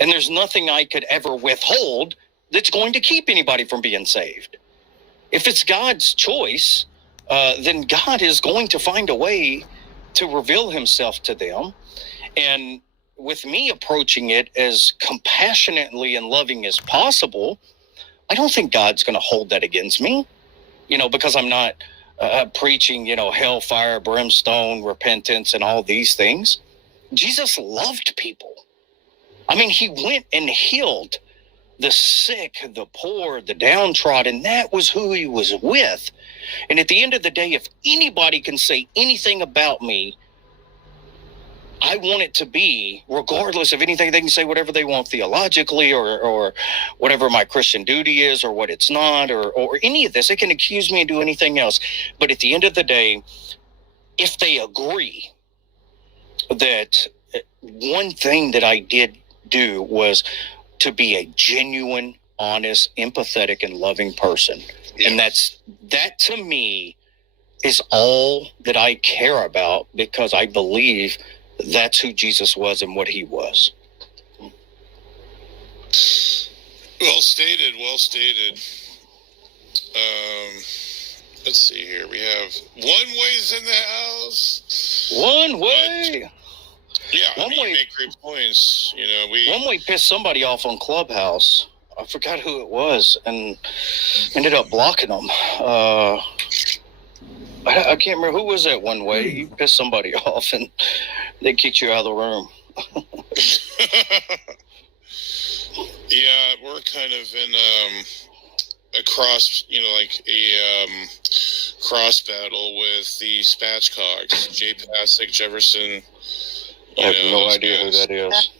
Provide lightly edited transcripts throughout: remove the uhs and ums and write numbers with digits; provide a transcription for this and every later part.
And there's nothing I could ever withhold that's going to keep anybody from being saved. If it's God's choice, then God is going to find a way to reveal himself to them. And with me approaching it as compassionately and loving as possible, I don't think God's going to hold that against me, because I'm not preaching, hellfire, brimstone, repentance, and all these things. Jesus loved people. I mean, he went and healed the sick, the poor, the downtrodden. That was who he was with. And at the end of the day, if anybody can say anything about me, I want it to be, regardless of anything, they can say whatever they want theologically or whatever my Christian duty is or what it's not or any of this. They can accuse me and do anything else. But at the end of the day, if they agree that one thing that I did do was to be a genuine, honest, empathetic, and loving person. Yeah. And that to me is all that I care about, because I believe that's who Jesus was and what he was. Well stated. Let's see here. We have One Way's in the house. One Way. Yeah, you make great points. One Way pissed somebody off on Clubhouse. I forgot who it was and ended up blocking them. I can't remember who was that. One Way. You pissed somebody off and they kicked you out of the room. Yeah, we're kind of in a cross, cross battle with the spatchcocks, Jay Pasick, Jefferson. I have no idea who that is.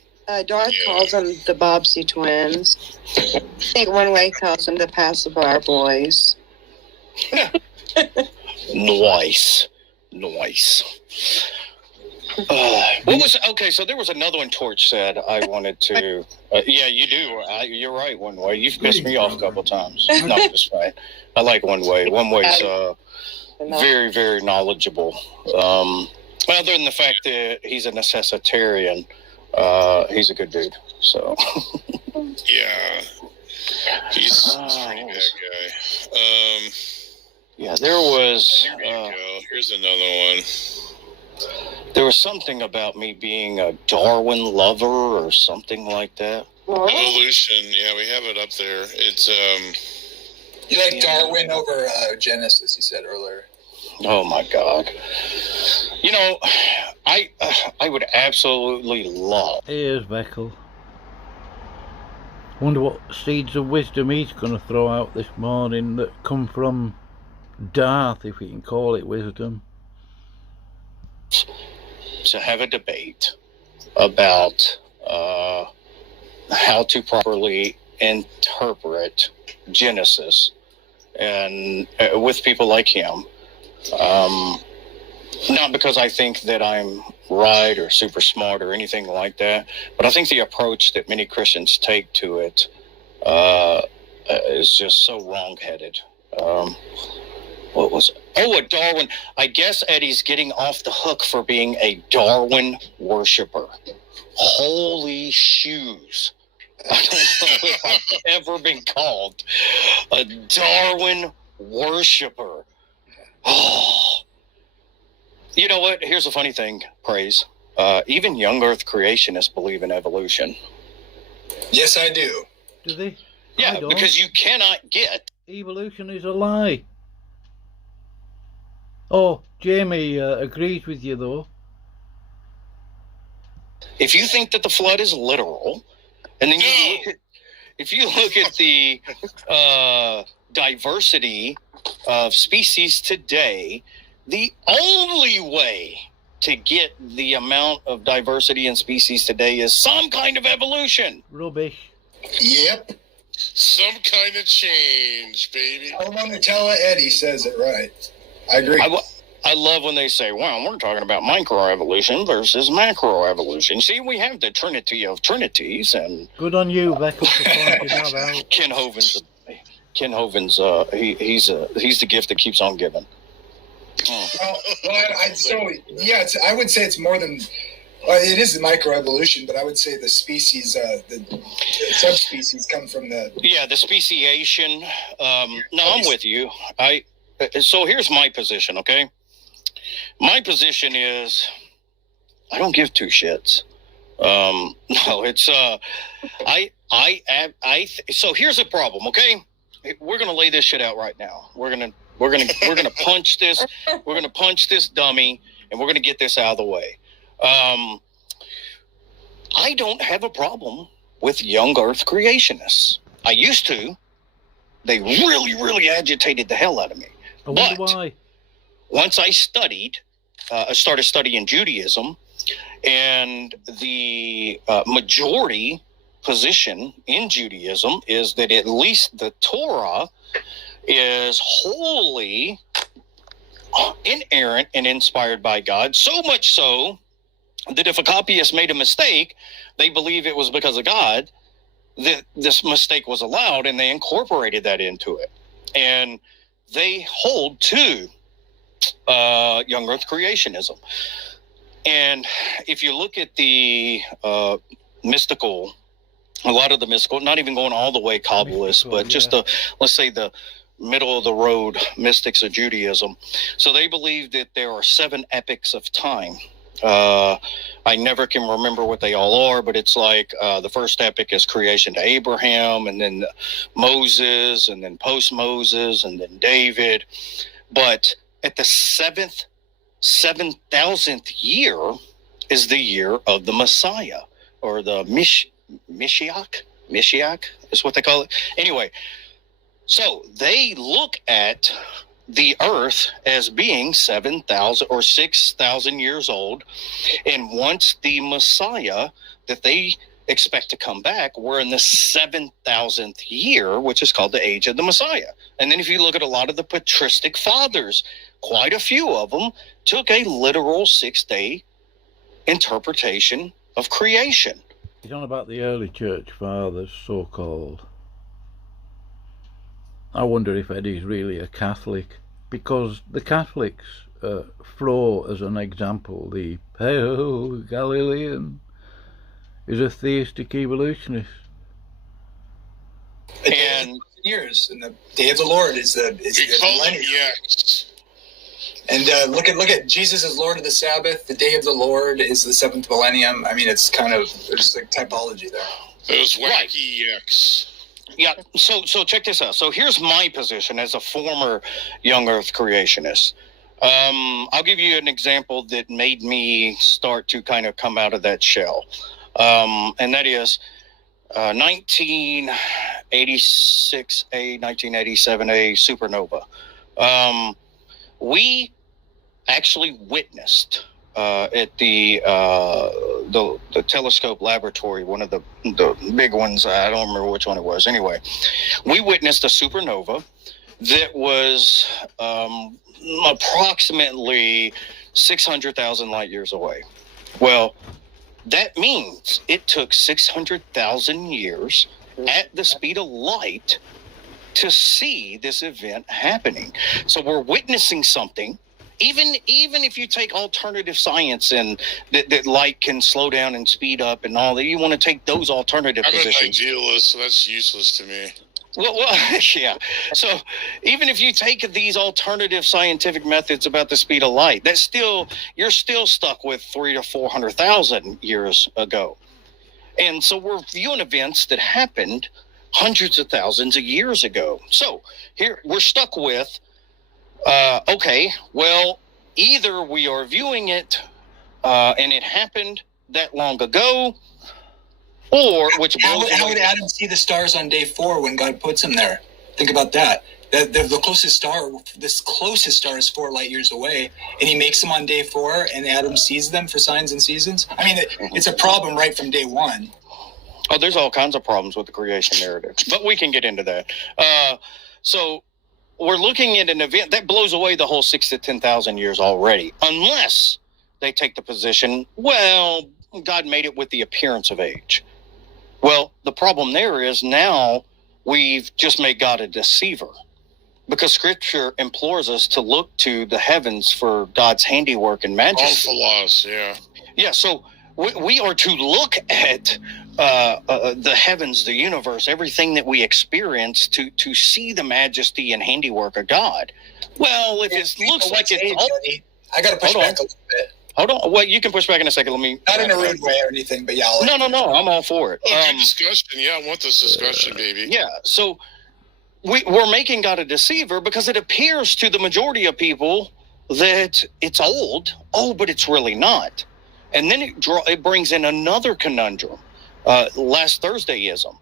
Darth calls them the Bobbsey twins. I think One Way calls them the Pacifier Boys. Nice. So there was another one Torch said I wanted to. Yeah, you do. You're right, One Way. You've pissed me off a couple times. No, just fine. I like One Way. One Way's very, very knowledgeable. Other than the fact that he's a necessitarian, he's a good dude. So. Yeah. He's a pretty bad guy. Yeah, there was. Here you go. Here's another one. There was something about me being a Darwin lover or something like that. Evolution. Yeah, we have it up there. It's You like Darwin over Genesis? He said earlier. Oh my God! I would absolutely love. Here's Beckel. Wonder what seeds of wisdom he's going to throw out this morning that come from Darth, if we can call it wisdom. To have a debate about how to properly interpret Genesis, and with people like him. Not because I think that I'm right or super smart or anything like that, but I think the approach that many Christians take to it is just so wrong-headed. What was it? Oh, a Darwin. I guess Eddie's getting off the hook for being a Darwin worshiper. Holy shoes. I don't know if I've ever been called a Darwin worshiper. Oh. You know what? Here's a funny thing, Praise. Even young Earth creationists believe in evolution. Yes, I do. Do they? Yeah, because you cannot get... Evolution is a lie. Oh, Jamie agrees with you, though. If you think that the flood is literal, and then if you look at the diversity of species today, the only way to get the amount of diversity in species today is some kind of evolution. Rubbish. Yep. Some kind of change, baby. I want to tell Eddie says it right. I agree. I love when they say, well, we're talking about microevolution versus macroevolution. See, we have the trinity of trinities. And good on you, Beckel, for pointing that out. Ken Hovind's he's the gift that keeps on giving. I would say it's more than Well, it is the microevolution, but I would say the species, the subspecies come from the. Yeah, the speciation. No, I'm with you. So here's my position. Okay, my position is I don't give two shits. No, it's so here's the problem. Okay, we're gonna lay this shit out right now. We're gonna punch this. We're gonna punch this dummy, and we're gonna get this out of the way. I don't have a problem with young Earth creationists. I used to. They really, really agitated the hell out of me. I wonder But why. once I studied, I started studying Judaism, and the majority position in Judaism is that at least the Torah is wholly inerrant and inspired by God, so much so that if a copyist made a mistake, they believe it was because of God that this mistake was allowed, and they incorporated that into it. And they hold to young Earth creationism. And if you look at the mystical, a lot of the mystical, not even going all the way Kabbalist, but just let's say the middle of the road mystics of Judaism. So they believe that there are 7 epochs of time. I never can remember what they all are, but it's like the first epic is creation to Abraham, and then Moses, and then post-Moses, and then David. But at the 7,000th year is the year of the Messiah, or the Mashiach is what they call it. Anyway, so they look at the earth as being 7,000 or 6,000 years old. And once the Messiah that they expect to come back, we're in the 7,000th year, which is called the age of the Messiah. And then if you look at a lot of the patristic fathers, quite a few of them took a literal 6-day interpretation of creation. He's on about the early church fathers, so-called. I wonder if Eddie's really a Catholic, because the Catholics, Flo as an example, the Galilean, is a theistic evolutionist. And years, and the day of the Lord is the millennium. Yes. And look at Jesus as Lord of the Sabbath. The day of the Lord is the 7th millennium. I mean, it's kind of there's like typology there. Those wacky X. yeah, so check this out. So here's my position as a former young Earth creationist. I'll give you an example that made me start to kind of come out of that shell. And that is 1986A, 1987A supernova. We actually witnessed at the telescope laboratory, one of the big ones. I don't remember which one it was. Anyway, we witnessed a supernova that was approximately 600,000 light years away. Well, that means it took 600,000 years at the speed of light to see this event happening. So we're witnessing something. Even if you take alternative science and that light can slow down and speed up and all that, you want to take those alternative I'm an positions. idealist, so that's useless to me. Well, yeah. So even if you take these alternative scientific methods about the speed of light, you're still stuck with 300,000 to 400,000 years ago. And so we're viewing events that happened hundreds of thousands of years ago. So here we're stuck with, okay, well, either we are viewing it and it happened that long ago, or which How would Adam see the stars on day 4 when God puts him there? Think about that. The closest star, this closest star is 4 light years away, and he makes them on day 4, and Adam sees them for signs and seasons. I mean, it's a problem right from day 1. Oh, there's all kinds of problems with the creation narrative, but we can get into that. So we're looking at an event that blows away the whole 6,000 to 10,000 years already, unless they take the position, well, God made it with the appearance of age. Well, the problem there is now we've just made God a deceiver, because Scripture implores us to look to the heavens for God's handiwork and majesty. All for loss, yeah. Yeah, so we are to look at the heavens, the universe, everything that we experience to see the majesty and handiwork of God. Well, if it looks like it's old, I got to push Hold on. back a little bit. hold on. Well, you can push back in a second. Let me. Not in a rude way or anything, but yeah. I'll let No. I'm all for it. Oh, good discussion. Yeah, I want this discussion, baby. Yeah. So we're making God a deceiver because it appears to the majority of people that it's old. Oh, but it's really not. And then it brings in another conundrum. Last Thursdayism.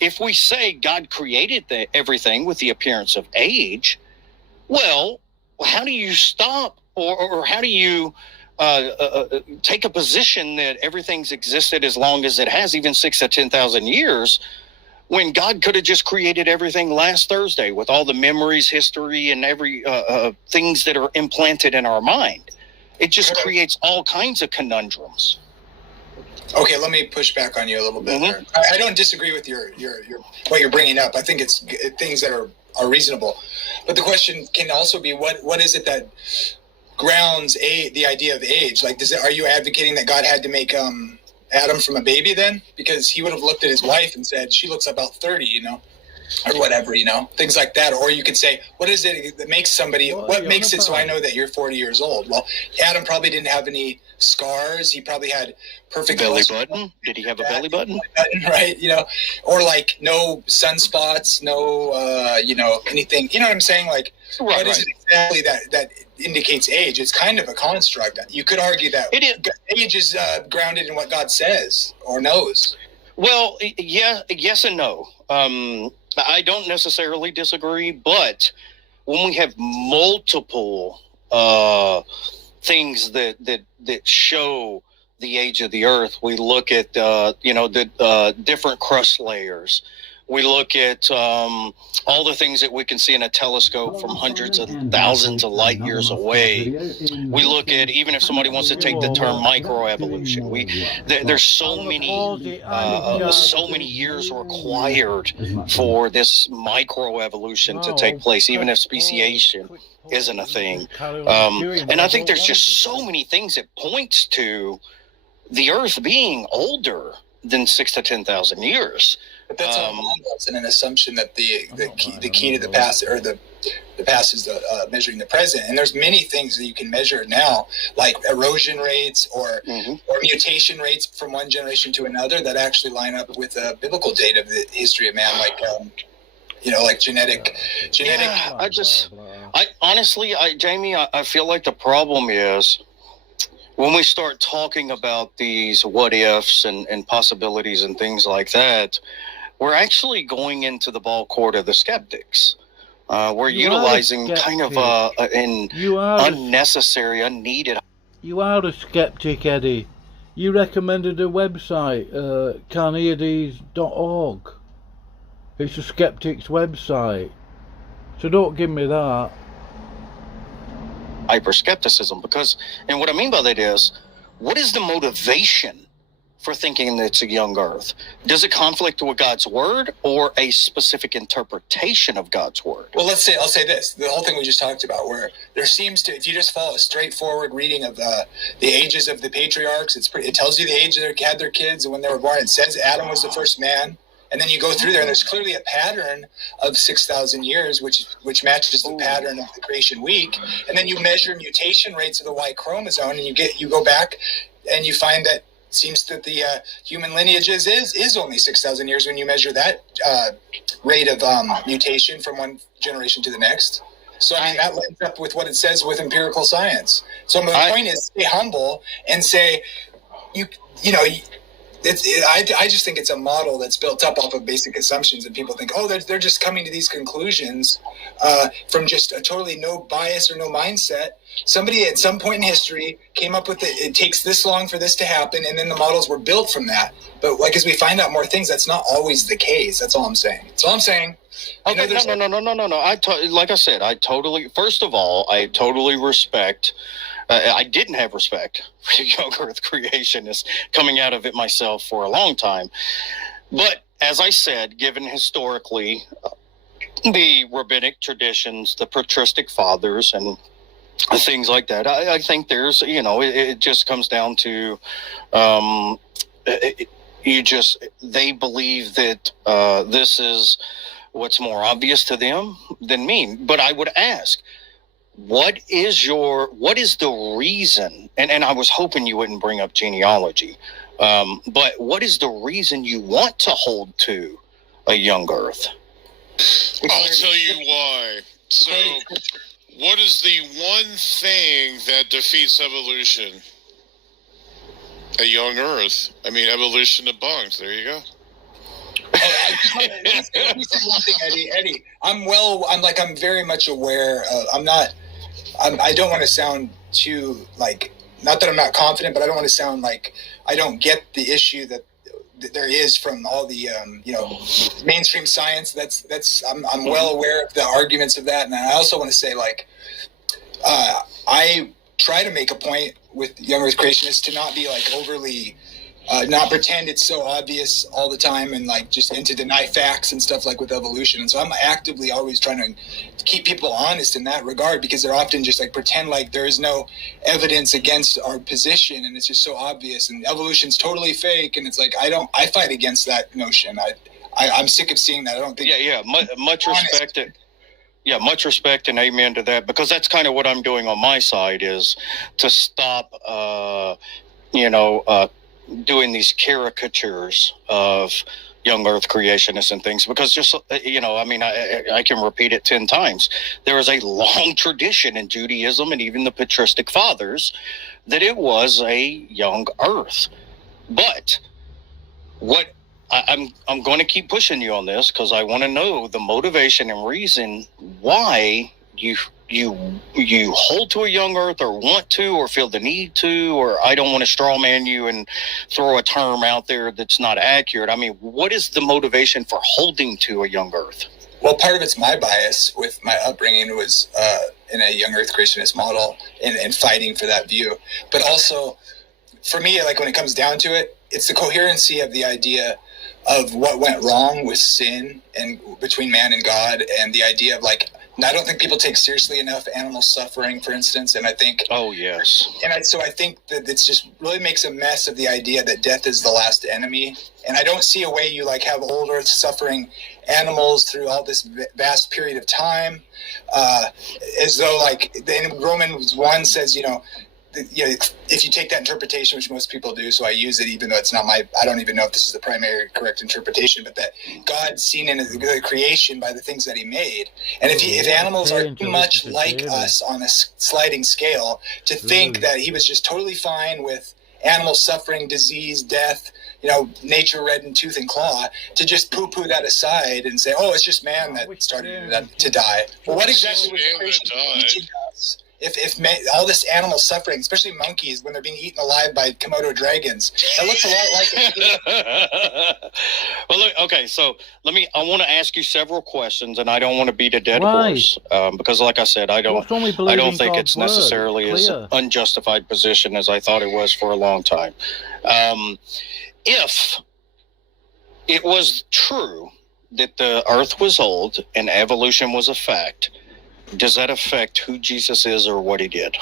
If we say God created everything with the appearance of age, well, how do you stop or how do you take a position that everything's existed as long as it has, even 6,000 to 10,000 years, when God could have just created everything last Thursday with all the memories, history, and every things that are implanted in our mind? It just creates all kinds of conundrums. Okay, let me push back on you a little bit there. I don't disagree with your what you're bringing up. I think it's things that are reasonable, but the question can also be what is it that grounds the idea of age? Like, are you advocating that God had to make Adam from a baby then? Because he would have looked at his wife and said, she looks about 30, or whatever, things like that. Or you could say, what is it that makes somebody, what makes it so I know that you're 40 years old? Well, Adam probably didn't have any scars. He probably had perfect belly button. Did he have a belly button? Right. Or like no sunspots, no, anything, you know what I'm saying? Like, what is it exactly that indicates age? It's kind of a construct. You could argue that age is grounded in what God says or knows. Well, yes and no. I don't necessarily disagree, but when we have multiple things that show the age of the earth, we look at the different crust layers. We look at all the things that we can see in a telescope from hundreds of thousands of light years away. We look at, even if somebody wants to take the term microevolution, there's so many years required for this microevolution to take place, even if speciation isn't a thing. And I think there's just so many things that points to the earth being older than 6,000 to 10,000 years. But that's almost an assumption that the key to the past, or the past, is measuring the present. And there's many things that you can measure now, like erosion rates or mutation rates from one generation to another that actually line up with the biblical date of the history of man, like genetic. Yeah, Jamie, I feel like the problem is when we start talking about these what ifs and possibilities and things like that, we're actually going into the ball court of the skeptics. We're utilizing kind of an unnecessary, unneeded. You are a skeptic, Eddie. You recommended a website, carneades.org. It's a skeptic's website. So don't give me that. Hyper-skepticism, and what I mean by that is, what is the motivation for thinking that it's a young earth? Does it conflict with God's word or a specific interpretation of God's word? Well, I'll say this, the whole thing we just talked about, where there seems to, if you just follow a straightforward reading of the ages of the patriarchs, it tells you the age they had their kids and when they were born. It says Adam was the first man. And then you go through there, and there's clearly a pattern of 6,000 years, which matches the pattern of the creation week. And then you measure mutation rates of the Y chromosome, and you go back, and you find that it seems that the human lineage is only 6,000 years when you measure that rate of mutation from one generation to the next. So I mean that lines up with what it says with empirical science. So my point is, stay humble and say, I just think it's a model that's built up off of basic assumptions, and people think, they're just coming to these conclusions from just a totally no bias or no mindset. Somebody at some point in history came up with it takes this long for this to happen, and then the models were built from that. But as we find out more things, that's not always the case. That's all I'm saying. That's all I'm saying. Okay, no. Like I said, first of all, I totally respect. I didn't have respect for young earth creationists coming out of it myself for a long time. But as I said, given historically the rabbinic traditions, the patristic fathers, and things like that. I think there's, it just comes down to, they believe that this is what's more obvious to them than me. But I would ask, what is the reason? And I was hoping you wouldn't bring up genealogy. But what is the reason you want to hold to a young Earth? I'll tell you why. So, what is the one thing that defeats evolution? A young Earth. I mean, evolution debunked. There you go. Let me say one thing, Eddie. I'm very much aware. I don't want to sound too not that I'm not confident, but I don't want to sound like I don't get the issue that there is from all the mainstream science. I'm well aware of the arguments of that, and I also want to say I try to make a point with young Earth creationists to not be overly not pretend it's so obvious all the time and to deny facts and stuff with evolution. And so I'm actively always trying to keep people honest in that regard, because they're often just pretend there is no evidence against our position and it's just so obvious and evolution's totally fake. And it's I fight against that notion. I'm sick of seeing that. I don't think. Yeah. Much respect. Much respect and amen to that, because that's kind of what I'm doing on my side, is to stop, doing these caricatures of young Earth creationists and things, because I can repeat it 10 times. There is a long tradition in Judaism and even the patristic fathers that it was a young Earth. But what I'm going to keep pushing you on this, because I want to know the motivation and reason why you hold to a young Earth, or want to, or feel the need to, or I don't want to straw man you and throw a term out there that's not accurate. I mean, what is the motivation for holding to a young Earth? Well, part of it's my bias with my upbringing was in a young Earth creationist model and fighting for that view. But also, for me, when it comes down to it, it's the coherency of the idea of what went wrong with sin and between man and God, and the idea of I don't think people take seriously enough animal suffering, for instance, and I think. Oh yes. So I think that it's just really makes a mess of the idea that death is the last enemy, and I don't see a way you have old Earth suffering animals through all this vast period of time, as though in Romans 1 says if you take that interpretation, which most people do, so I use it even though it's not I don't even know if this is the primary correct interpretation, but that God's seen in the creation by the things that he made. And if animals are too much like us on a sliding scale, to think that he was just totally fine with animal suffering, disease, death, nature red in tooth and claw, to just poo-poo that aside and say, oh, it's just man that started to die. Well, what exactly was the creation teaching us? If all this animal suffering, especially monkeys when they're being eaten alive by Komodo dragons, that looks a lot like it. Well, look, okay, so I want to ask you several questions, and I don't want to beat a dead Why? horse, because, like I said, I don't think God's it's necessarily word. as Clear. unjustified position as I thought it was for a long time. If it was true that the Earth was old and evolution was a fact, does that affect who Jesus is or what he did?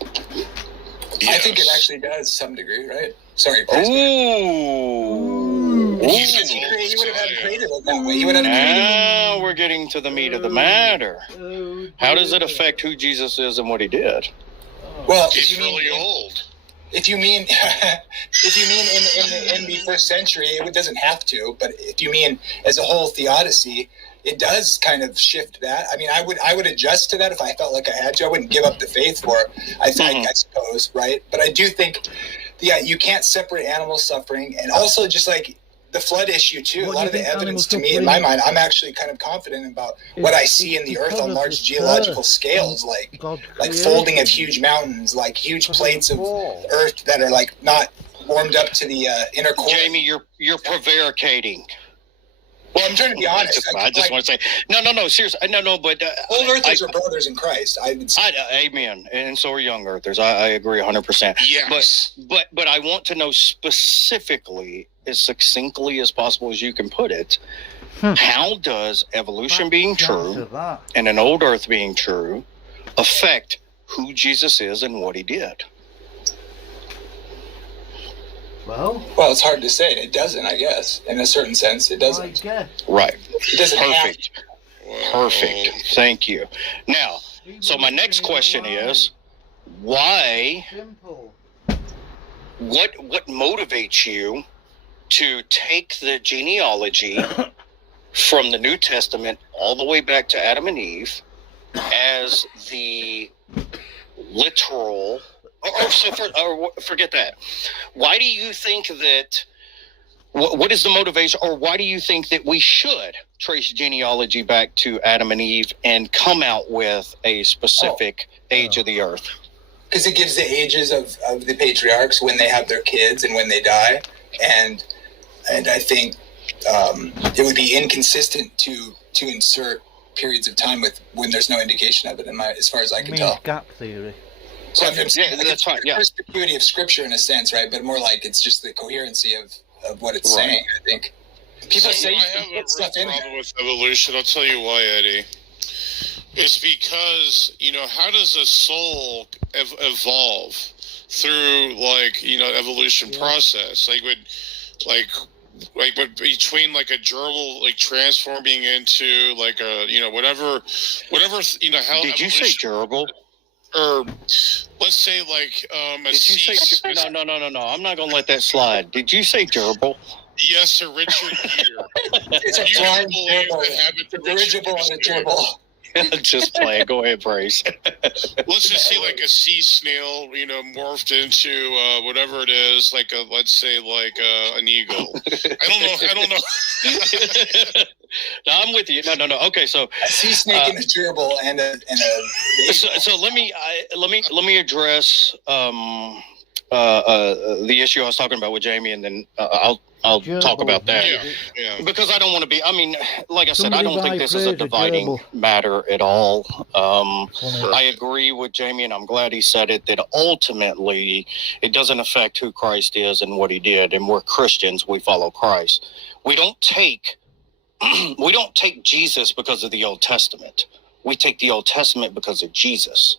I think it actually does to some degree, right? Sorry. Ooh. He would have had created it that way. He would have Now we're getting to the meat of the matter. How does it affect who Jesus is and what he did? Well, He's really old. If you mean in the first century, it doesn't have to. But if you mean as a whole theodicy, it does kind of shift that. I mean, I would adjust to that if I felt like I had to. I wouldn't give up the faith for it, I suppose, right? But I do think, you can't separate animal suffering, and also just the flood issue too. A lot of the evidence to me, in my mind, I'm actually kind of confident about what I see in the Earth on large geological scales, like folding of huge mountains, like huge plates of Earth that are not warmed up to the inner core. Jamie, you're prevaricating. Well, I'm trying to be honest. I just want to say, no, seriously, but old Earthers are brothers in Christ. I would say. Amen, and so are young Earthers. I agree 100%. Yes. But I want to know specifically, as succinctly as possible as you can put it, how does evolution being true and an old Earth being true affect who Jesus is and what he did? Well, Well, it's hard to say. It doesn't, I guess. In a certain sense, it I doesn't. guess. Right. It doesn't have Perfect. Perfect. Thank you. Now, so my next question is, why, Simple. what motivates you to take the genealogy from the New Testament all the way back to Adam and Eve as the literal, forget that. Why do you think that, what is the motivation, or why do you think that we should trace genealogy back to Adam and Eve and come out with a specific age of the earth? Because it gives the ages of the patriarchs when they have their kids and when they die, and I think it would be inconsistent to insert periods of time with when there's no indication of it, as far as I can tell. Gap theory. So I'm saying, Yeah, that's fine. Yeah. perspicuity of scripture in a sense, right? But more like it's just the coherency of what it's Right. saying. I think people So say I you have can a put stuff real in there. problem with evolution. I'll tell you why, Eddie. It's because, how does a soul evolve through, evolution process? Like between like a gerbil, like transforming into like a, whatever, how Did you say evolution- gerbil? or let's say like a Did you say sea. no? I'm not gonna let that slide. Did you say gerbil? Yes, Sir Richard Gere. It's a You blind believe gerbil. the habit The that Richard dirigible and a Gere gerbil. Just playing. Go ahead, Brace. Let's just say like a sea snail, morphed into whatever it is, like let's say like an eagle. I don't know. No, I'm with you. No. Okay, so A sea snake and a gerbil and a so let me address the issue I was talking about with Jamie, and then I'll talk about that. Yeah. Because I don't want to be. I mean, like I said, I Somebody don't think buy this is a Fraser dividing gerbil. matter at all. Funny. I agree with Jamie, and I'm glad he said it, that ultimately it doesn't affect who Christ is and what he did. And we're Christians, we follow Christ. We don't take Jesus because of the Old Testament. We take the Old Testament because of Jesus.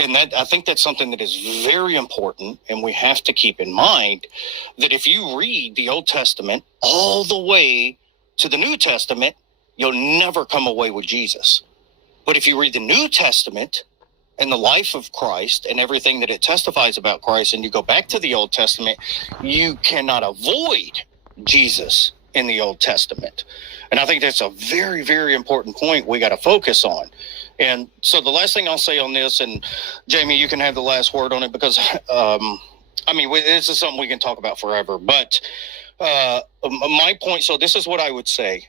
And that, I think that's something that is very important, and we have to keep in mind that if you read the Old Testament all the way to the New Testament, you'll never come away with Jesus. But if you read the New Testament and the life of Christ and everything that it testifies about Christ, and you go back to the Old Testament, you cannot avoid Jesus in the Old Testament. And I think that's a very, very important point we got to focus on. And so the last thing I'll say on this, and Jamie, you can have the last word on it, because this is something we can talk about forever. But my point, so this is what I would say.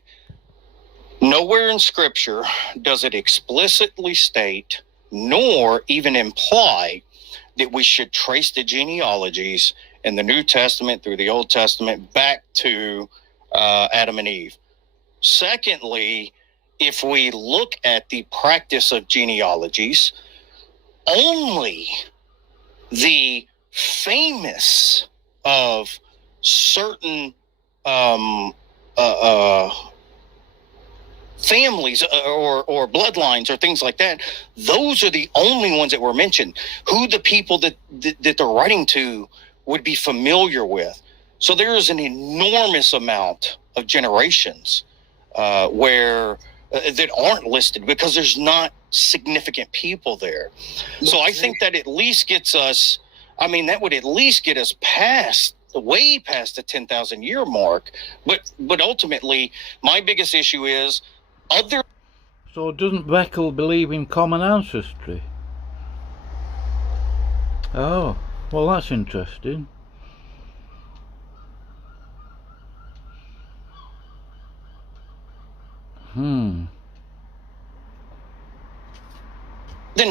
Nowhere in Scripture does it explicitly state, nor even imply, that we should trace the genealogies in the New Testament through the Old Testament back to Adam and Eve. Secondly, if we look at the practice of genealogies, only the famous of certain families or bloodlines or things like that, those are the only ones that were mentioned. Who the people that they're writing to would be familiar with. So there is an enormous amount of generations where that aren't listed because there's not significant people there. So I think that at least gets us, that would at least get us way past the 10,000 year mark. But ultimately, my biggest issue is other. So doesn't Beckel believe in common ancestry? Oh, well, that's interesting. Then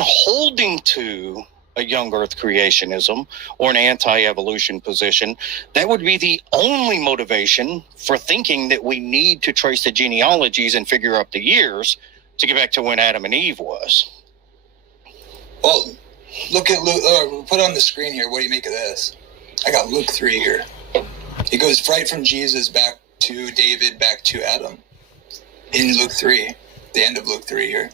holding to a young earth creationism or an anti-evolution position, that would be the only motivation for thinking that we need to trace the genealogies and figure out the years to get back to when Adam and Eve was. Well, look at Luke. Put on the screen here. What do you make of this? I got Luke 3 here. It goes right from Jesus back to David, back to Adam. In Luke 3, the end of Luke 3 here.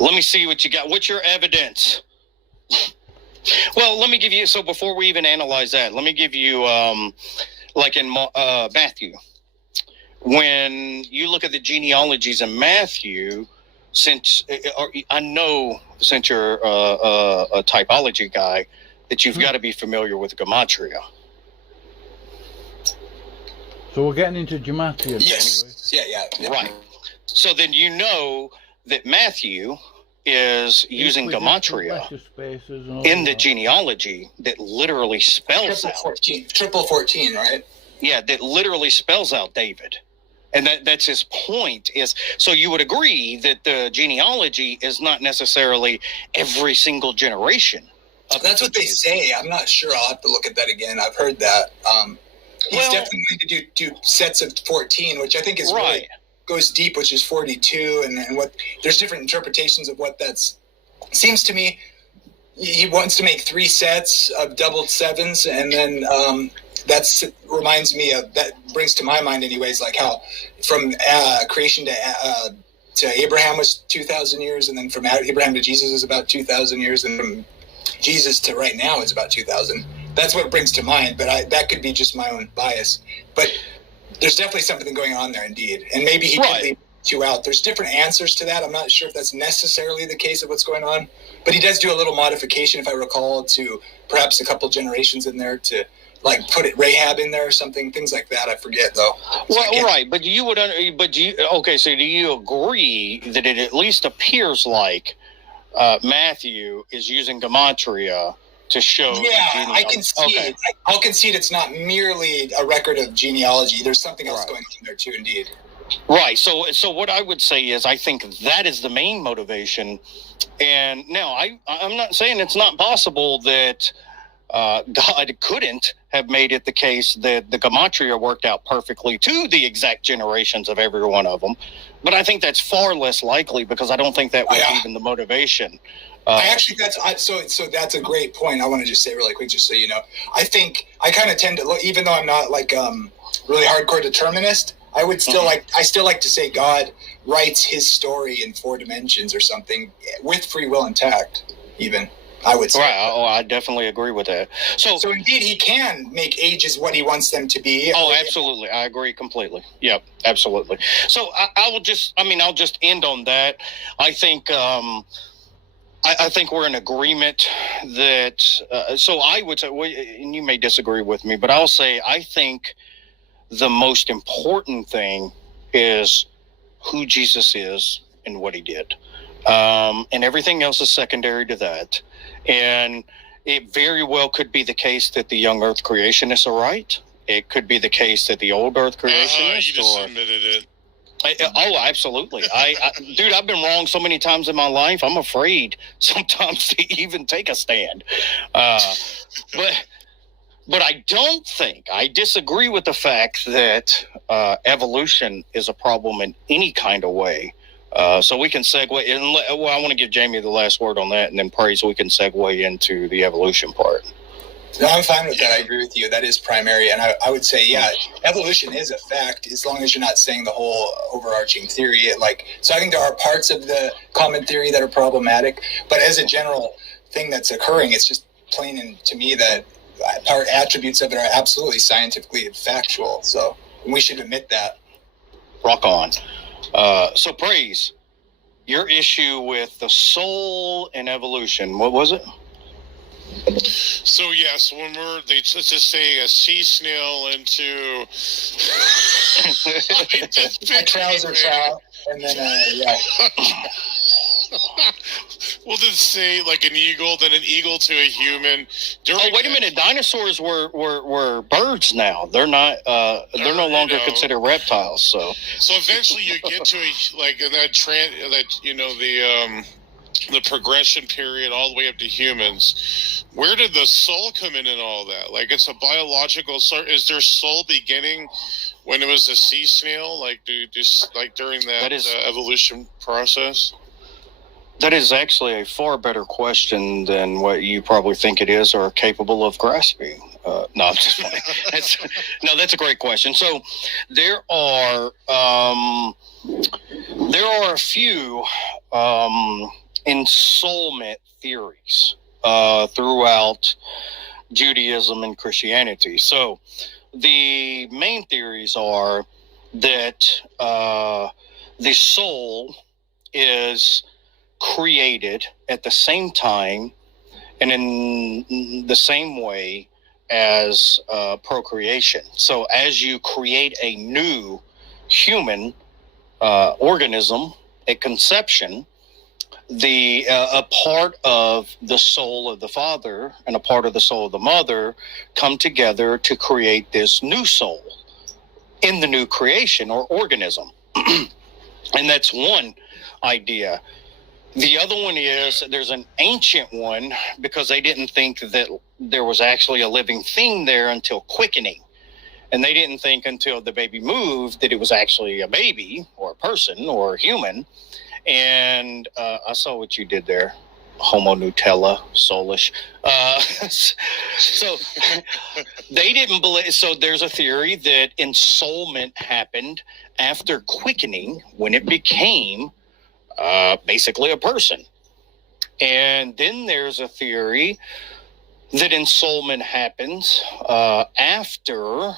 Let me see what you got. What's your evidence? Well, let me give you. So before we even analyze that, let me give you, like in Matthew, when you look at the genealogies in Matthew, since I know since you're a typology guy, that you've got to be familiar with gematria. So we're getting into gematria. Yes. Yeah. Right. So then you know that Matthew is using gematria in the genealogy that literally spells out 14, triple 14, right? Yeah, that literally spells out David. And that's his point is, so you would agree that the genealogy is not necessarily every single generation. That's what they say. I'm not sure. I'll have to look at that again. I've heard that. He's definitely going to do sets of 14, which I think is right. Really goes deep, which is 42, and what there's different interpretations of what that's. Seems to me he wants to make 3 sets of doubled 7s, and then that's reminds me of that brings to my mind anyways, like how from creation to Abraham was 2,000 years, and then from Abraham to Jesus is about 2,000 years, and from Jesus to right now is about 2,000. That's what it brings to mind, but that could be just my own bias. But there's definitely something going on there, indeed, and maybe he could leave you out. There's different answers to that. I'm not sure if that's necessarily the case of what's going on, but he does do a little modification, if I recall, to perhaps a couple generations in there to like put it Rahab in there or something, things like that. I forget though. Well, right, but you would, okay. So do you agree that it at least appears like Matthew is using gematria to show? Yeah, I can see it. I'll concede it's not merely a record of genealogy. There's something else going on there too, indeed. Right. So what I would say is I think that is the main motivation. And now I'm not saying it's not possible that God couldn't have made it the case that the gematria worked out perfectly to the exact generations of every one of them. But I think that's far less likely because I don't think that was even the motivation. I actually, so that's a great point. I want to just say really quick, just so you know, I think I kind of tend to look, even though I'm not like really hardcore determinist, I would still I still like to say God writes his story in 4 dimensions or something with free will intact, even. I would say. Right. Oh, I definitely agree with that. So indeed, he can make ages what he wants them to be. Oh, absolutely. I agree completely. Yep, absolutely. So I'll just end on that. I think, I think we're in agreement that, so I would say, and you may disagree with me, but I'll say, I think the most important thing is who Jesus is and what he did. And everything else is secondary to that. And it very well could be the case that the young earth creationists are right. It could be the case that the old earth creationists you just admitted it. Oh, absolutely. Dude, I've been wrong so many times in my life. I'm afraid sometimes to even take a stand. But I don't think, I disagree with the fact that evolution is a problem in any kind of way. So we can segue in. Well, I want to give Jamie the last word on that, and then pray so we can segue into the evolution part. No, I'm fine with that. I agree with you. That is primary. And I would say, yeah, evolution is a fact as long as you're not saying the whole overarching theory. So I think there are parts of the common theory that are problematic, but as a general thing that's occurring, it's just plain and to me that part attributes of it are absolutely scientifically factual. So we should admit that. Rock on. So praise your issue with the soul and evolution. What was it? So yes, when let's just say a sea snail into a trouser trap, and then we'll just say like an eagle, then an eagle to a human. Wait a minute! Dinosaurs were birds now. They're not. They're no longer considered reptiles. So eventually you get to the progression period all the way up to humans. Where did the soul come in and all that? Like it's a biological. Is there soul beginning when it was a sea snail? Like during that evolution process? That is actually a far better question than what you probably think it is or are capable of grasping. No, I'm just kidding. That's a great question. So there are a few ensoulment theories throughout Judaism and Christianity. So the main theories are that the soul is created at the same time and in the same way as procreation. So as you create a new human organism at conception, a part of the soul of the father and a part of the soul of the mother come together to create this new soul in the new creation or organism. And that's one idea. The other one is there's an ancient one, because they didn't think that there was actually a living thing there until quickening. And they didn't think until the baby moved that it was actually a baby or a person or a human. And I saw what you did there, Homo Nutella, soulish. So they didn't believe. So there's a theory that ensoulment happened after quickening, when it became basically a person. And then there's a theory that ensoulment happens after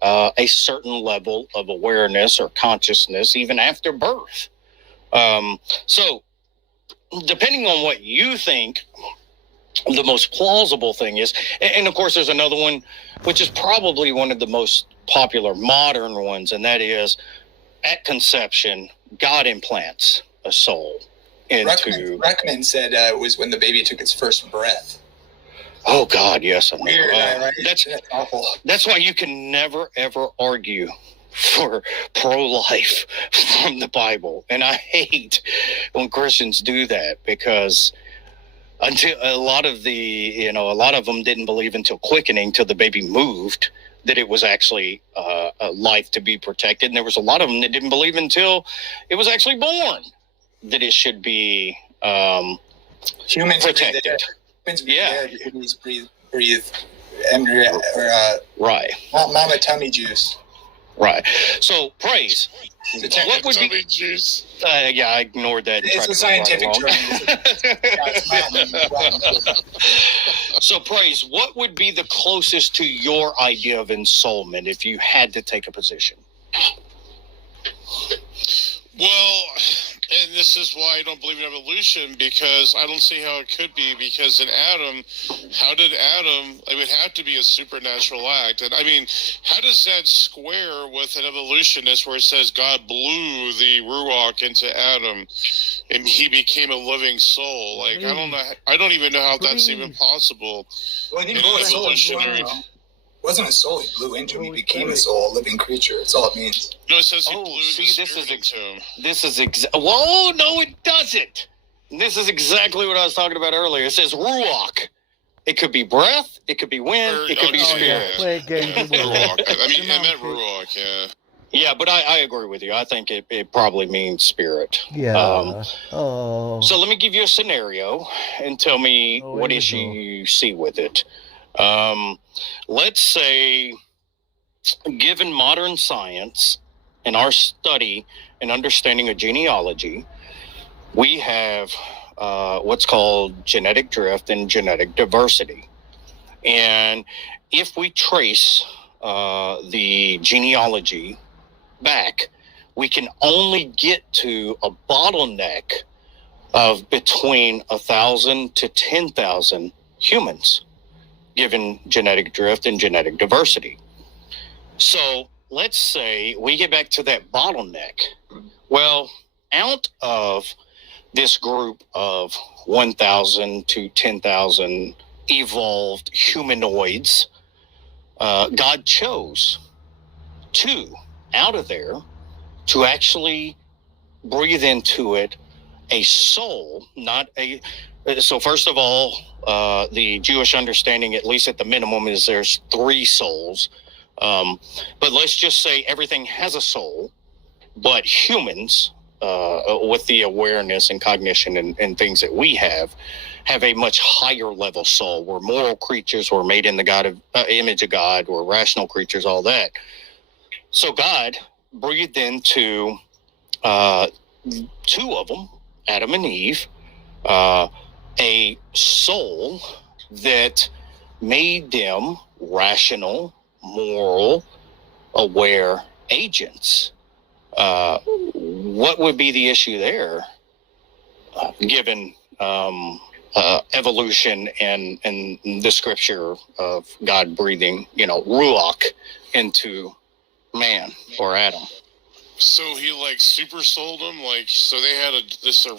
a certain level of awareness or consciousness, even after birth. So depending on what you think the most plausible thing is, and of course there's another one which is probably one of the most popular modern ones, and that is at conception God implants a soul into Reckman said it was when the baby took its first breath. Oh God, yes, I know. Weird, right? That's awful. That's why you can never ever argue for pro-life from the Bible. And I hate when Christians do that, because until a lot of them didn't believe until quickening, till the baby moved, that it was actually a life to be protected. And there was a lot of them that didn't believe until it was actually born that it should be Humans protected. Breathe, and Right. Mama tummy juice. Right. So praise. What would be? Juice. Yeah, I ignored that. It's a scientific term. So praise. What would be the closest to your idea of ensoulment if you had to take a position? Well, and this is why I don't believe in evolution, because I don't see how it could be, because in Adam, it would have to be a supernatural act. And I mean, how does that square with an evolutionist where it says God blew the Ruach into Adam and he became a living soul? Like, I don't even know how that's even possible. Well, I think it wasn't a soul he blew into him. He became a soul, a living creature. That's all it means. No, it says he blew the spirit into him. Whoa, no, it doesn't. This is exactly what I was talking about earlier. It says Ruach. It could be breath. It could be wind. It could be spirit. Ruach. I meant Ruach, yeah. Yeah, but I agree with you. I think it probably means spirit. Yeah. So let me give you a scenario and tell me what issue you see with it. Let's say, given modern science and our study and understanding of genealogy, we have what's called genetic drift and genetic diversity. And if we trace the genealogy back, we can only get to a bottleneck of between 1,000 to 10,000 humans, given genetic drift and genetic diversity. So let's say we get back to that bottleneck. Well, out of this group of 1,000 to 10,000 evolved humanoids, God chose 2 out of there to actually breathe into it a soul, not a... So first of all, the Jewish understanding, at least at the minimum, is there's 3 souls. But let's just say everything has a soul, but humans, with the awareness and cognition and things that we have a much higher level soul. We're moral creatures. We're made in the image of God. We're rational creatures, all that. So God breathed into 2 of them, Adam and Eve, a soul that made them rational, moral, aware agents. What would be the issue there, given evolution and the scripture of God breathing, ruach into man or Adam? So he like super sold them, so they had a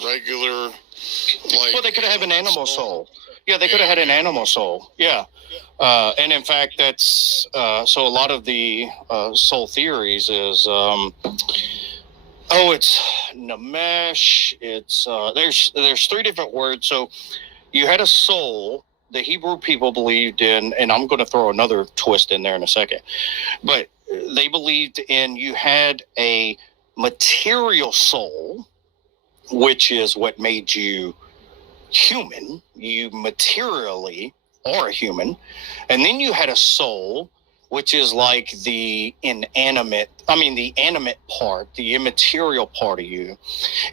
regular, Well, they could have an animal soul. Yeah, they could have had an animal soul. Yeah. And in fact, that's so a lot of the soul theories is it's Namesh. It's there's three different words. So you had a soul. The Hebrew people believed in, and I'm going to throw another twist in there in a second, but they believed in you had a material soul, which is what made you human. You materially are a human. And then you had a soul, which is like the animate part, the immaterial part of you.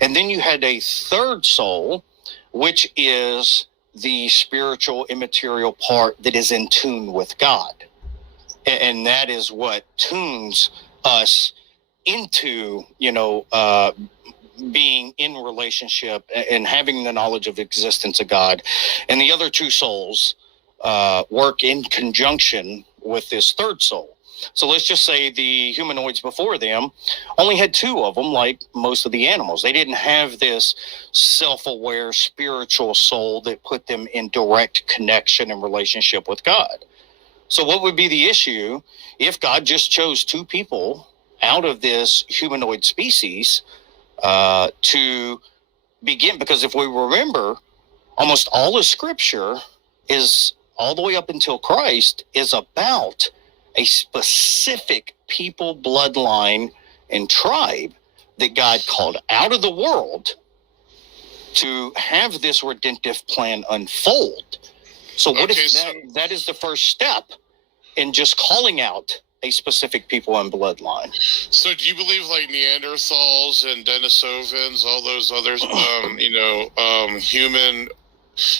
And then you had a third soul, which is the spiritual immaterial part that is in tune with God. And that is what tunes us into, being in relationship and having the knowledge of existence of God. And the other two souls work in conjunction with this third soul. So let's just say the humanoids before them only had two of them, like most of the animals. They didn't have this self-aware spiritual soul that put them in direct connection and relationship with God. So what would be the issue if God just chose two people out of this humanoid species to begin? Because if we remember, almost all of Scripture is all the way up until Christ is about a specific people, bloodline, and tribe that God called out of the world to have this redemptive plan unfold. So what if that is the first step in just calling out a specific people and bloodline? So do you believe like Neanderthals and Denisovans, all those others, human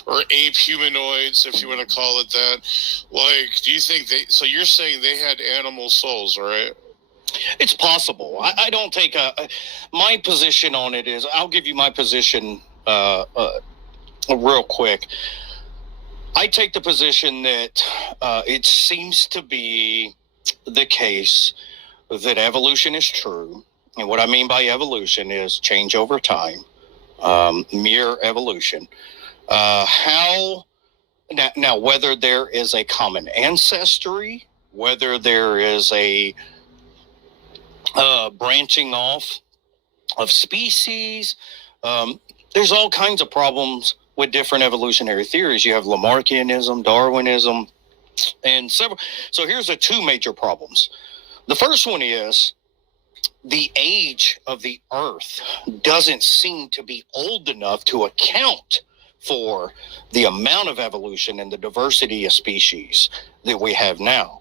or ape humanoids, if you want to call it that, do you think so you're saying they had animal souls, right? It's possible. I don't take my position on it is, I'll give you my position real quick. I take the position that it seems to be the case that evolution is true. And what I mean by evolution is change over time, mere evolution. Now, whether there is a common ancestry, whether there is a branching off of species, there's all kinds of problems with different evolutionary theories. You have Lamarckianism, Darwinism, and several. So here's the two major problems. The first one is the age of the Earth doesn't seem to be old enough to account for the amount of evolution and the diversity of species that we have now.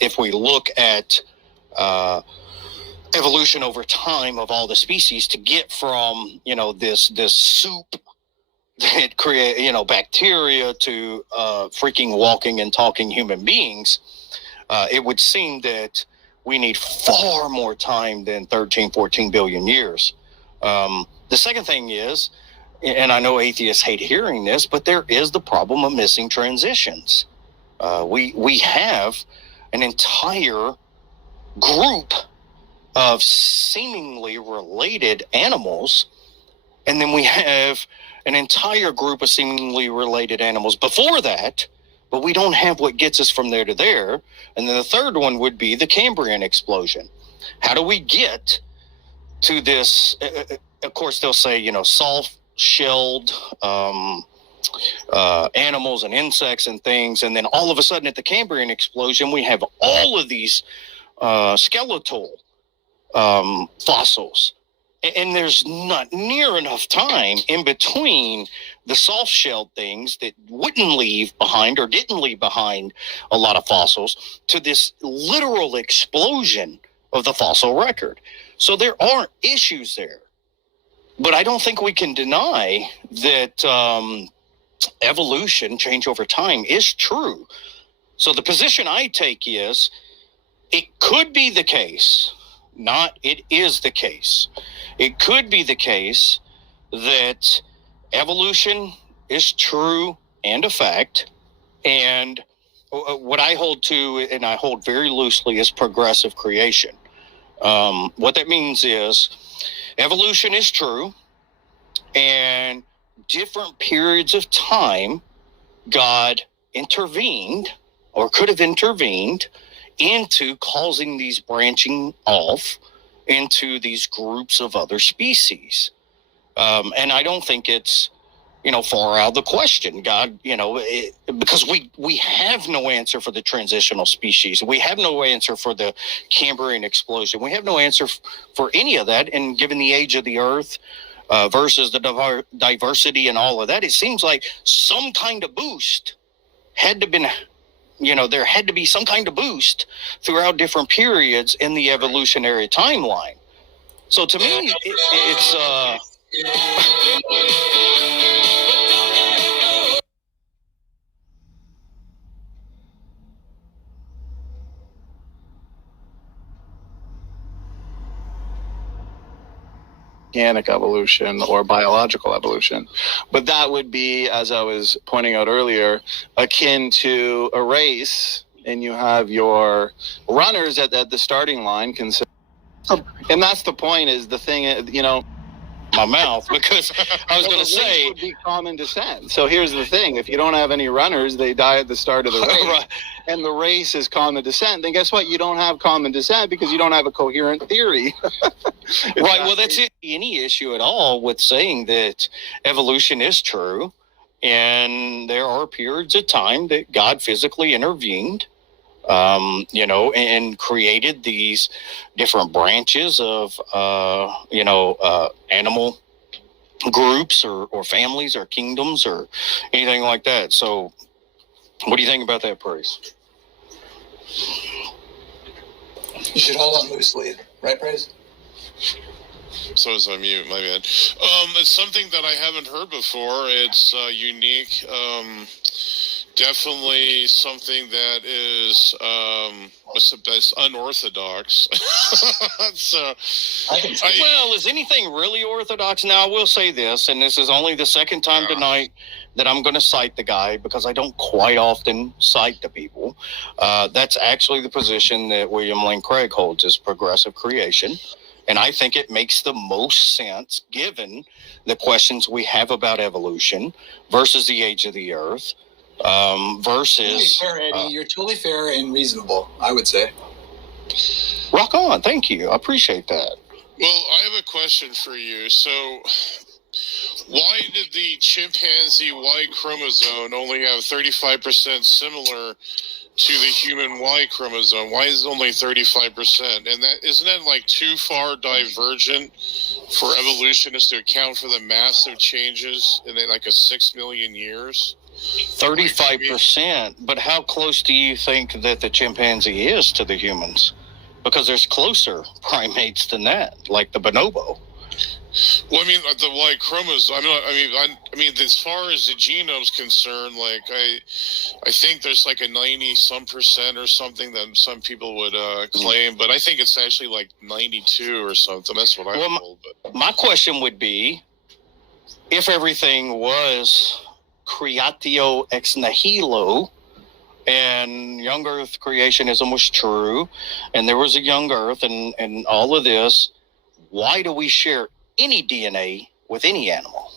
If we look at evolution over time of all the species to get from, this soup that create, bacteria to freaking walking and talking human beings, it would seem that we need far more time than 13, 14 billion years. The second thing is, and I know atheists hate hearing this, but there is the problem of missing transitions. We have an entire group of seemingly related animals, and then we have an entire group of seemingly related animals before that, but we don't have what gets us from there to there. And then the third one would be the Cambrian explosion. How do we get to this? Of course, they'll say, soft-shelled animals and insects and things, and then all of a sudden at the Cambrian explosion, we have all of these skeletal fossils. And there's not near enough time in between the soft-shelled things that wouldn't leave behind or didn't leave behind a lot of fossils to this literal explosion of the fossil record. So there are issues there. But I don't think we can deny that evolution, change over time, is true. So the position I take is it could be the case, not it is the case. It could be the case that evolution is true and a fact. And what I hold to, and I hold very loosely, is progressive creation. What that means is evolution is true, and different periods of time, God intervened or could have intervened into causing these branching off into these groups of other species. And I don't think it's, far out of the question. God, because we have no answer for the transitional species. We have no answer for the Cambrian explosion. We have no answer for any of that. And given the age of the earth versus the diversity and all of that, it seems like some kind of boost had to been, there had to be some kind of boost throughout different periods in the evolutionary timeline. So to me, it's organic evolution or biological evolution. But that would be, as I was pointing out earlier, akin to a race, and you have your runners at the starting line. And that's the point, is the thing, my mouth, because I was going to say would be common descent. So here's the thing: if you don't have any runners, they die at the start of the race, right. And the race is common descent. Then guess what? You don't have common descent because you don't have a coherent theory. Right. Well, that's it. Any issue at all with saying that evolution is true, and there are periods of time that God physically intervened, and created these different branches of, animal groups or families or kingdoms or anything like that. So what do you think about that, Praise? You should hold on loosely, right, Praise? So is on mute, my bad. It's something that I haven't heard before. It's unique. Definitely something that is what's the best, unorthodox. So well, is anything really orthodox? Now, I will say this, and this is only the second time tonight that I'm going to cite the guy, because I don't quite often cite the people. That's actually the position that William Lane Craig holds, is progressive creation. And I think it makes the most sense given the questions we have about evolution versus the age of the earth. Versus fair, Eddie. You're totally fair and reasonable, I would say. Rock on. Thank you. I appreciate that. Well, I have a question for you. So why did the chimpanzee Y chromosome only have 35% similar to the human Y chromosome? Why is it only 35%? And that isn't that like too far divergent for evolutionists to account for the massive changes in like a 6 million years? 35%, but how close do you think that the chimpanzee is to the humans? Because there's closer primates than that, like the bonobo. Well, I mean, the Y chromosome. I mean, as far as the genome's concerned, like I think there's like a 90-some% or something that some people would claim, but I think it's actually like 92 or something. That's what I'm told. But my question would be, if everything was creatio ex nihilo, and young earth creationism was true, and there was a young earth and all of this, why do we share any DNA with any animal?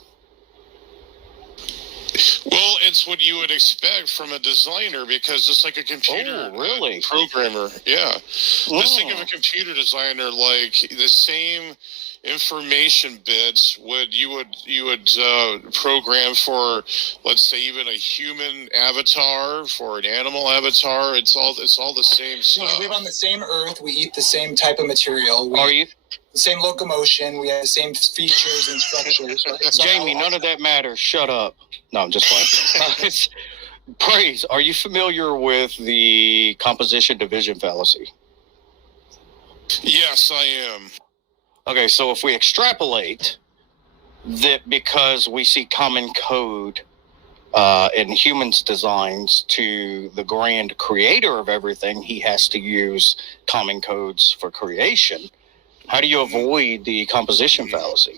Well, it's what you would expect from a designer, because just like a computer programmer, just think of a computer designer, like the same information bits you would program for, let's say, even a human avatar, for an animal avatar. It's all the same stuff. We live on the same earth. We eat the same type of material. The same locomotion. We have the same features and structures. Jamie, none of that matters. Shut up. No, I'm just playing. Praise, are you familiar with the composition division fallacy? Yes, I am. Okay, so if we extrapolate that because we see common code in humans' designs to the grand creator of everything, he has to use common codes for creation. How do you avoid the composition fallacy?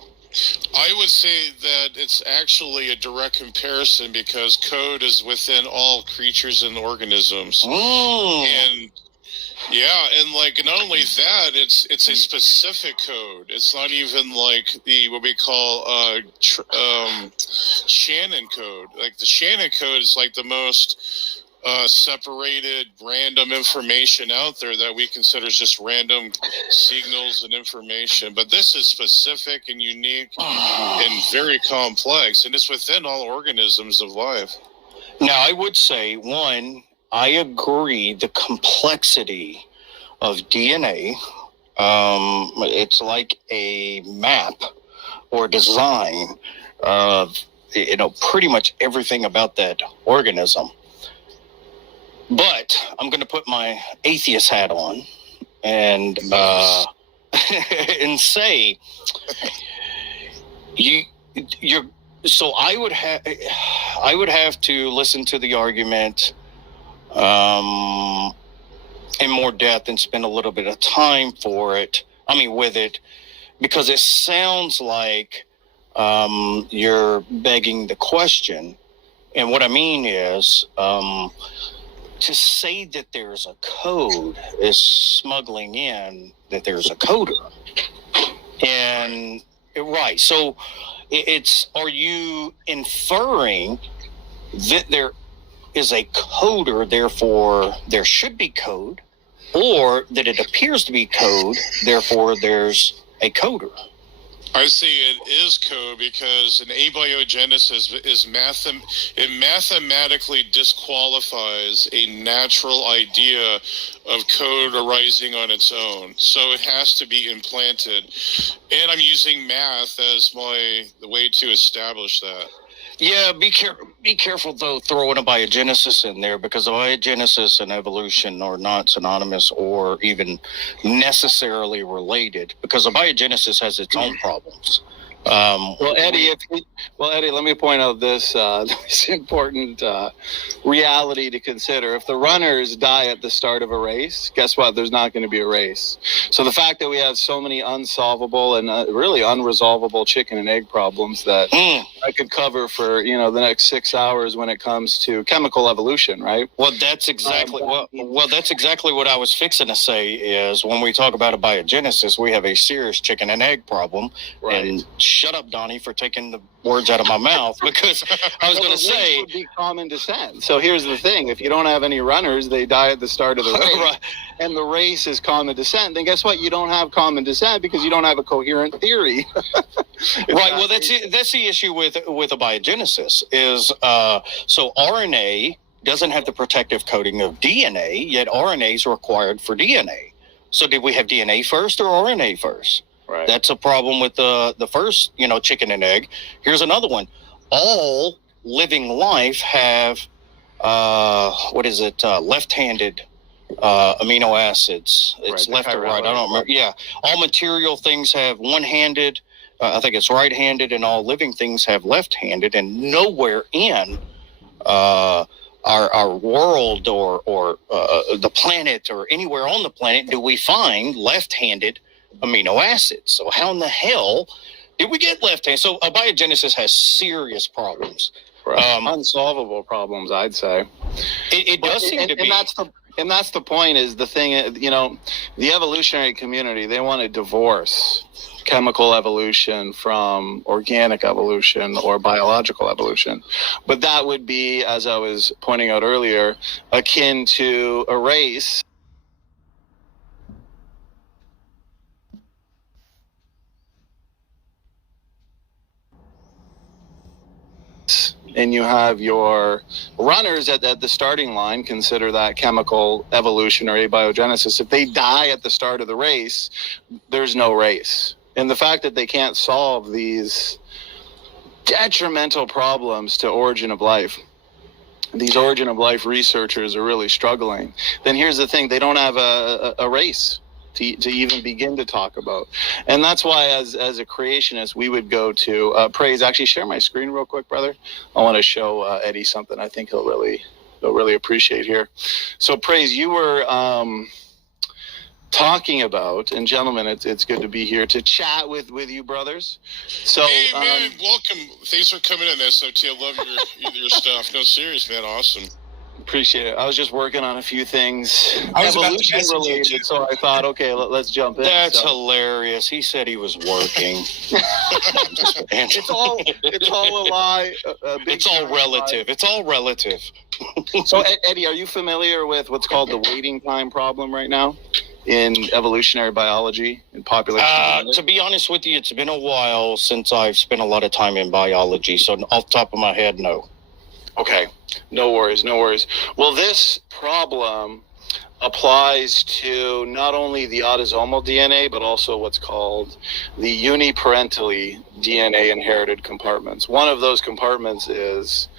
I would say that it's actually a direct comparison because code is within all creatures and organisms. And yeah, and like not only that, it's a specific code. It's not even like the what we call Shannon code. Like the Shannon code is like the most separated random information out there that we consider just random signals and information. But this is specific and unique and very complex, and it's within all organisms of life. Now, I would say, one, I agree the complexity of DNA, it's like a map or design of, pretty much everything about that organism. But I'm going to put my atheist hat on and and say you're. So I would have to listen to the argument in more depth and spend a little bit of time with it, because it sounds like you're begging the question. And what I mean is, to say that there's a code is smuggling in that there's a coder. And right, so are you inferring that there is a coder, therefore there should be code, or that it appears to be code, therefore there's a coder? I say it is code because an abiogenesis it mathematically disqualifies a natural idea of code arising on its own. So it has to be implanted. And I'm using math as the way to establish that. Yeah, be careful though throwing abiogenesis in there, because abiogenesis and evolution are not synonymous or even necessarily related, because abiogenesis has its own problems. Eddie, let me point out this important reality to consider. If the runners die at the start of a race, guess what? There's not going to be a race. So the fact that we have so many unsolvable and really unresolvable chicken and egg problems that I could cover for the next 6 hours when it comes to chemical evolution, right? Well, that's exactly that's exactly what I was fixing to say. Is when we talk about abiogenesis, we have a serious chicken and egg problem. Right. And shut up, Donnie, for taking the words out of my mouth, because I was going to say would be common descent. So here's the thing: if you don't have any runners, they die at the start of the race, right. And the race is common descent. Then guess what? You don't have common descent because you don't have a coherent theory. Right. Well, that's the issue with abiogenesis is so RNA doesn't have the protective coating of DNA, yet RNA is required for DNA. So did we have DNA first or RNA first? Right. That's a problem with the first, chicken and egg. Here's another one. All living life have left-handed amino acids. It's Right, left or right. I don't remember. Yeah. All material things have one-handed. I think it's right-handed, and all living things have left-handed. And nowhere in our world or the planet or anywhere on the planet do we find left-handed amino acids. So how in the hell did we get left-handed? So abiogenesis has serious problems. Right. Unsolvable problems, I'd say. It does seem to be. And that's the point, is the thing, the evolutionary community, they want to divorce chemical evolution from organic evolution or biological evolution. But that would be, as I was pointing out earlier, akin to a race. And you have your runners at the starting line, consider that chemical evolution or abiogenesis. If they die at the start of the race, there's no race. And the fact that they can't solve these detrimental problems to origin of life, these origin of life researchers are really struggling. Then here's the thing: they don't have a race. to even begin to talk about. And that's why, as a creationist, we would go to praise. Actually, share my screen real quick, brother. I want to show Eddie something I think he'll really appreciate here. So praise, you were talking about, and gentlemen, it's good to be here to chat with you brothers. So hey man, welcome. Thanks for coming in, SOT. I love your stuff. No, serious, man. Awesome. Appreciate it. I was just working on a few things I was about to evolution message you, related, too. so I thought, okay, let's jump in. That's So, hilarious. He said he was working. it's all a lie. A big It's all giant lie. relative. It's all relative. So, Eddie, are you familiar with what's called the waiting time problem right now in evolutionary biology and population genetics? To be honest with you, it's been a while since I've spent a lot of time in biology. So off the top of my head, no. Okay, no worries. Well, this problem applies to not only the autosomal DNA, but also what's called the uniparentally DNA inherited compartments. One of those compartments is,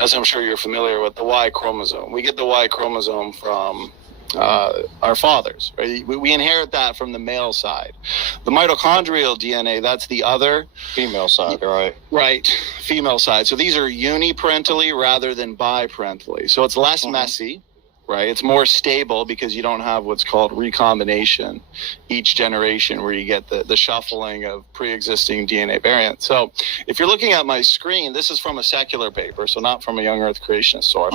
as I'm sure you're familiar with, the Y chromosome. We get the Y chromosome from our fathers, right? We inherit that from the male side. The mitochondrial DNA, that's the other Female side, right? right female side. So these are uniparentally rather than biparentally. So it's less messy, right? It's more stable because you don't have what's called recombination each generation, where you get the shuffling of pre-existing DNA variants. So if you're looking at my screen, this is from a secular paper, so not from a young earth creationist source.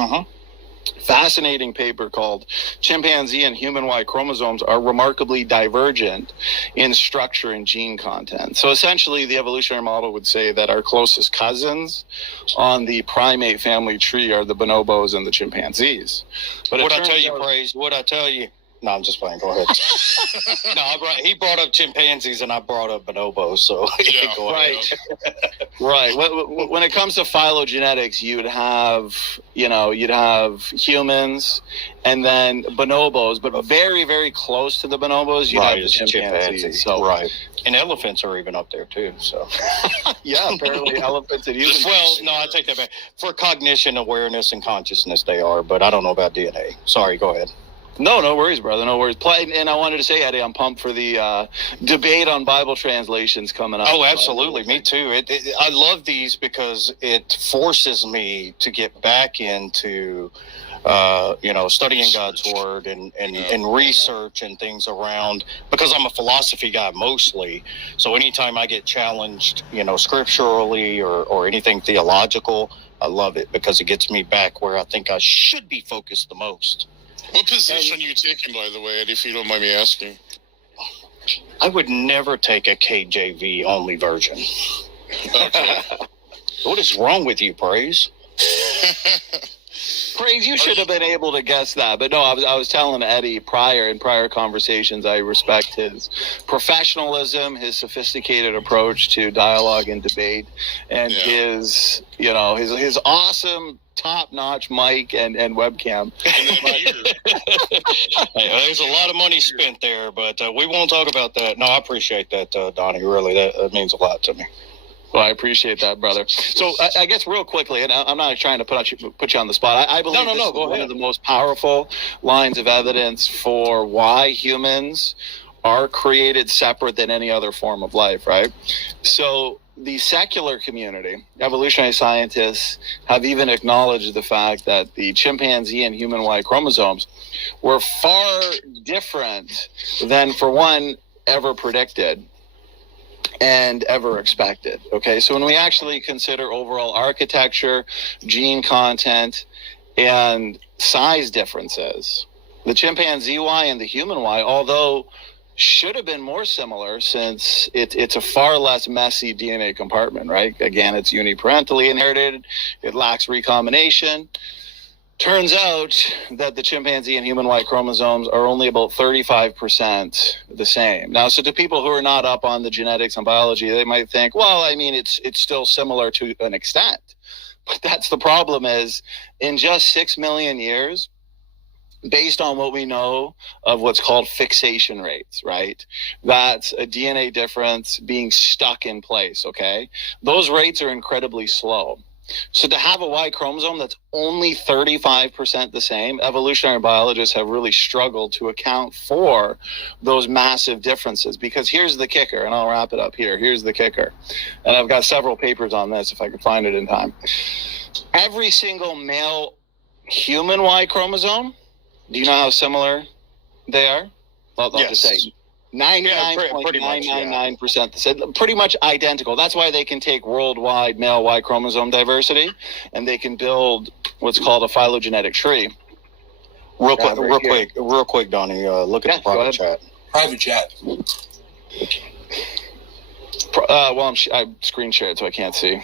Fascinating paper called Chimpanzee and Human Y Chromosomes Are Remarkably Divergent in Structure and Gene Content. So essentially, the evolutionary model would say that our closest cousins on the primate family tree are the bonobos and the chimpanzees. But it What'd I turns tell you, out- Praise? What'd I tell you? No, I'm just playing. Go ahead. No, he brought up chimpanzees and I brought up bonobos. So Yeah, go ahead. Right. When it comes to phylogenetics, you'd have humans and then bonobos, but very, very close to the bonobos, you'd have the Right, chimpanzees. So, right. And elephants are even up there too. So yeah, apparently elephants and humans. well, no, I take that back. For cognition, awareness, and consciousness, they are, but I don't know about DNA. Sorry, go ahead. No worries, brother. No worries. And I wanted to say, Eddie, I'm pumped for the debate on Bible translations coming up. Oh, absolutely. Me too. I love these because it forces me to get back into, studying God's word and research and things around, because I'm a philosophy guy mostly. So anytime I get challenged, scripturally or anything theological, I love it because it gets me back where I think I should be focused the most. What position are you taking, by the way, Eddie, if you don't mind me asking? I would never take a KJV only version. Okay. What is wrong with you, Praise? Praise, you should have been able to guess that. But no, I was telling Eddie in prior conversations, I respect his professionalism, his sophisticated approach to dialogue and debate, and his awesome top-notch mic and webcam. There's a lot of money spent there, but we won't talk about that. No, I appreciate that, Donnie. Really, that means a lot to me. Well, I appreciate that, brother. So I guess real quickly, and I'm not trying to put you on the spot. I believe this is one of the most powerful lines of evidence for why humans are created separate than any other form of life, right? So the secular community, evolutionary scientists, have even acknowledged the fact that the chimpanzee and human Y chromosomes were far different than, for one, ever predicted and ever expected. Okay, so when we actually consider overall architecture, gene content, and size differences, the chimpanzee Y and the human Y, although should have been more similar, since it's a far less messy DNA compartment, right? Again, it's uniparentally inherited, it lacks recombination. Turns out that the chimpanzee and human Y chromosomes are only about 35% the same. Now, so to people who are not up on the genetics and biology, they might think, well, I mean, it's still similar to an extent. But that's the problem, is in just 6 million years, based on what we know of what's called fixation rates, right? That's a DNA difference being stuck in place, okay? Those rates are incredibly slow. So to have a Y chromosome that's only 35% the same, evolutionary biologists have really struggled to account for those massive differences. Because here's the kicker, and I'll wrap it up here. Here's the kicker. And I've got several papers on this if I can find it in time. Every single male human Y chromosome, do you know how similar they are? Well, I'll just say 99.999%, pretty much identical. That's why they can take worldwide male Y chromosome diversity, and they can build what's called a phylogenetic tree. Real quick, Donnie. Look at the private chat. Private chat. Well, I'm screen shared, so I can't see.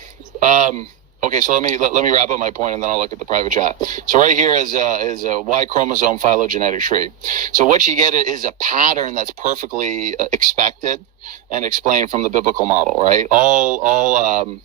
Okay, so let me wrap up my point, and then I'll look at the private chat. So right here is a Y chromosome phylogenetic tree. So what you get is a pattern that's perfectly expected and explained from the biblical model, right? All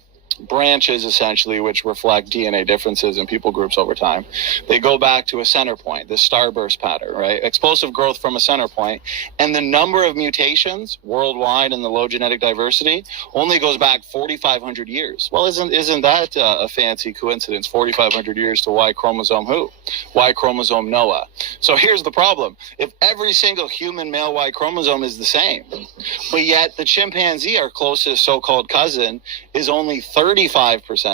branches essentially which reflect DNA differences in people groups over time. They go back to a center point, the starburst pattern, right? Explosive growth from a center point, and the number of mutations worldwide in the low genetic diversity only goes back 4,500 years. Well, isn't that a fancy coincidence? 4,500 years to Y chromosome who? Y chromosome Noah. So here's the problem: if every single human male Y chromosome is the same, but yet the chimpanzee, our closest so-called cousin, is only 35%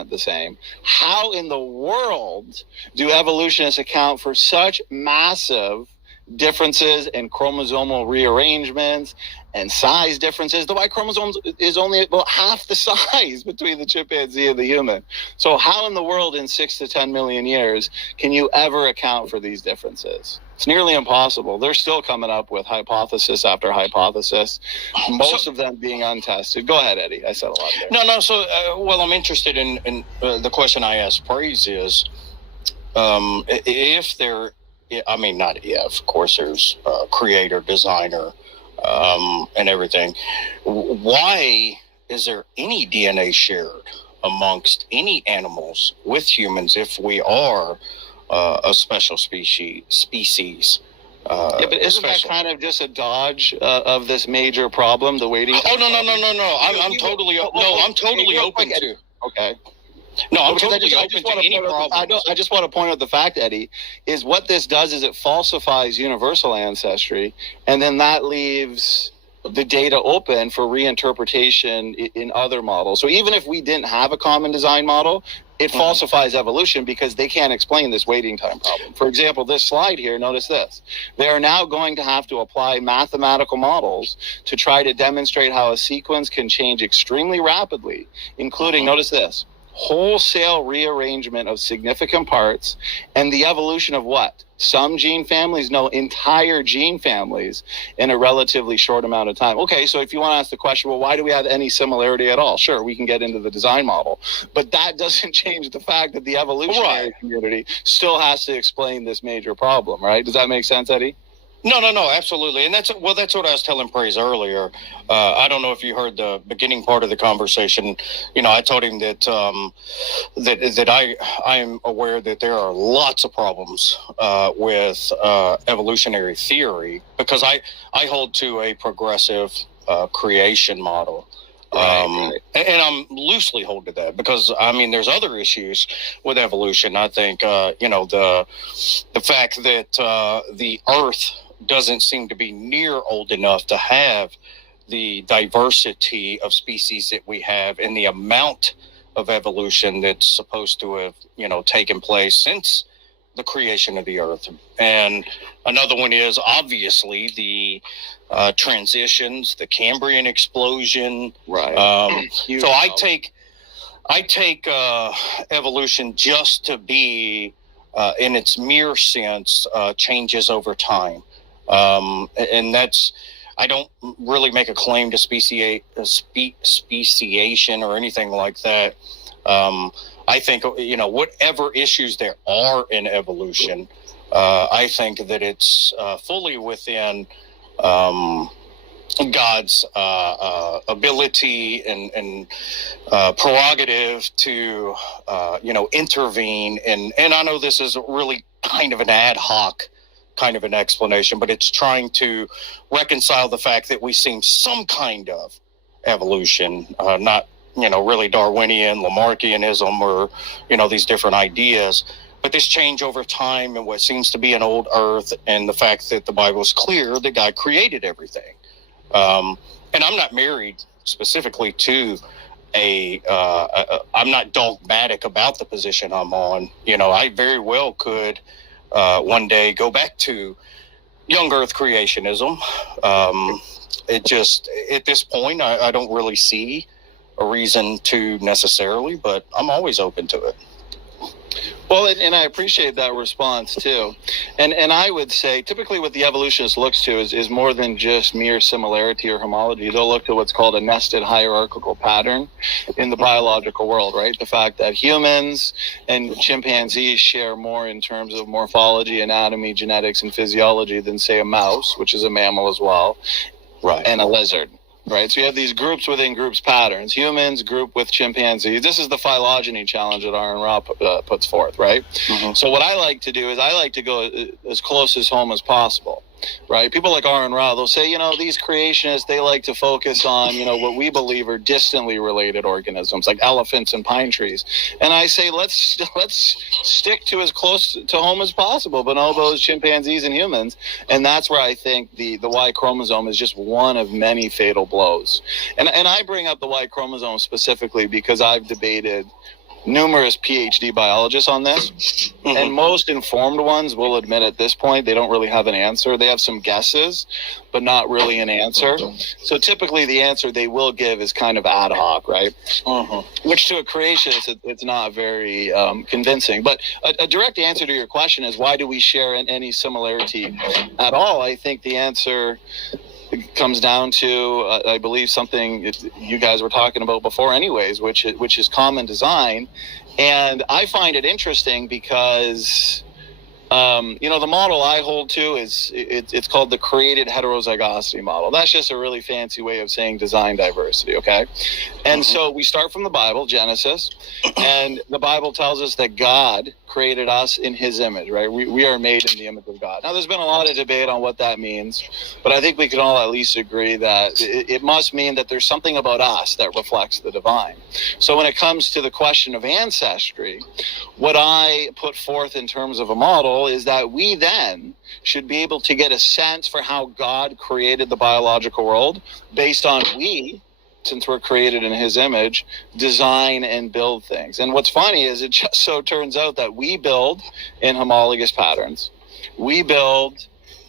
the same. How in the world do evolutionists account for such massive differences in chromosomal rearrangements and size differences? The Y chromosome is only about half the size between the chimpanzee and the human. So how in the world in 6 to 10 million years can you ever account for these differences? It's nearly impossible. They're still coming up with hypothesis after hypothesis, most of them being untested. Go ahead, Eddie. I said a lot there. No. So, well, I'm interested in the question I asked Praise is, if there, I mean, not if, of course, there's creator, designer, and everything. Why is there any DNA shared amongst any animals with humans if we are a special species? Yeah, but isn't that kind of just a dodge of this major problem, the waiting? Oh, no. I'm totally open to. Okay. No, I'm Because totally open to any problem. I just want to point out the fact, Eddie, is what this does is it falsifies universal ancestry, and then that leaves the data open for reinterpretation in other models. So even if we didn't have a common design model, it falsifies evolution because they can't explain this waiting time problem. For example, this slide here, notice this. They are now going to have to apply mathematical models to try to demonstrate how a sequence can change extremely rapidly, including, notice this, wholesale rearrangement of significant parts and the evolution of what? Some gene families, no, entire gene families in a relatively short amount of time. Okay, so if you want to ask the question, well, why do we have any similarity at all? Sure, we can get into the design model, but that doesn't change the fact that the evolutionary community still has to explain this major problem, right? Does that make sense, Eddie? No, absolutely. And that's what I was telling Praise earlier. I don't know if you heard the beginning part of the conversation. You know, I told him that that I am aware that there are lots of problems with evolutionary theory because I hold to a progressive creation model. Right. And I'm loosely hold to that because I mean there's other issues with evolution. I think the fact that the Earth doesn't seem to be near old enough to have the diversity of species that we have and the amount of evolution that's supposed to have taken place since the creation of the Earth. And another one is obviously the transitions, the Cambrian explosion. Right. So I take evolution just to be, in its mere sense, changes over time, and that's. I don't really make a claim to speciation or anything like that. I think whatever issues there are in evolution, I think that it's fully within God's ability and prerogative to intervene. And I know this is really kind of an ad hoc kind of an explanation, but it's trying to reconcile the fact that we've seen some kind of evolution, not really Darwinian, Lamarckianism, or, these different ideas. But this change over time and what seems to be an old earth, and the fact that the Bible is clear that God created everything. And I'm not married specifically to I'm not dogmatic about the position I'm on. I very well could one day go back to young earth creationism. It just, at this point, I don't really see a reason to necessarily, but I'm always open to it. Well, and I appreciate that response too. And I would say typically what the evolutionist looks to is more than just mere similarity or homology. They'll look to what's called a nested hierarchical pattern in the biological world, right? The fact that humans and chimpanzees share more in terms of morphology, anatomy, genetics, and physiology than, say, a mouse, which is a mammal as well, Right. and a lizard. Right, so you have these groups within groups patterns. Humans group with chimpanzees. This is the phylogeny challenge that Aaron Ra puts forth, right? Mhm. So what I like to do is I like to go as close as home as possible, right? People like Aaron Ra, they'll say, these creationists, they like to focus on, what we believe are distantly related organisms like elephants and pine trees. And I say, let's stick to as close to home as possible, bonobos, chimpanzees, and humans. And that's where I think the Y chromosome is just one of many fatal blows. And I bring up the Y chromosome specifically because I've debated numerous PhD biologists on this, Mhm. and most informed ones will admit at this point they don't really have an answer. They have some guesses, but not really an answer. So typically the answer they will give is kind of ad hoc, right? Mhm. Which to a creationist, it's not very convincing. But a direct answer to your question is, why do we share any similarity at all? I think the answer comes down to, I believe, something you guys were talking about before anyways, which is common design. And I find it interesting because the model I hold to is it's called the created heterozygosity model. That's just a really fancy way of saying design diversity, okay? And so we start from the Bible, Genesis, and the Bible tells us that God created us in his image, right? We are made in the image of God. Now, there's been a lot of debate on what that means, but I think we can all at least agree that it must mean that there's something about us that reflects the divine. So when it comes to the question of ancestry, what I put forth in terms of a model is that we then should be able to get a sense for how God created the biological world based on since we're created in his image, design and build things. And what's funny is it just so turns out that we build in homologous patterns. We build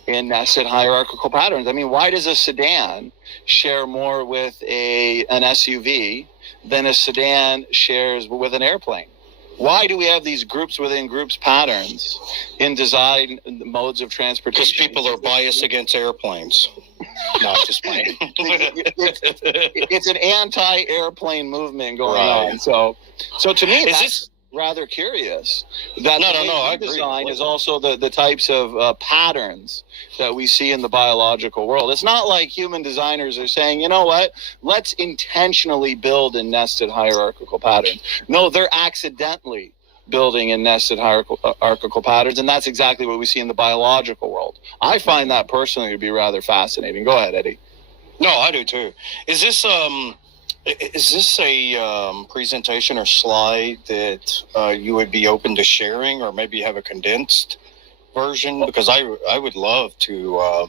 in nested hierarchical patterns. I mean, why does a sedan share more with an SUV than a sedan shares with an airplane? Why do we have these groups within groups patterns in design modes of transportation? Because people are biased against airplanes. No, I'm just playing. It's an anti-airplane movement going Right. on. So to me, Is that's this- rather curious. That No, the way I we agree. design is also the types of patterns that we see in the biological world. It's not like human designers are saying, you know what, let's intentionally build in nested hierarchical patterns. No, they're accidentally building in nested hierarchical patterns, and that's exactly what we see in the biological world. I find that personally to be rather fascinating. Go ahead, Eddie. No, I do too. Is this a presentation or slide that you would be open to sharing, or maybe have a condensed version? Because I would love to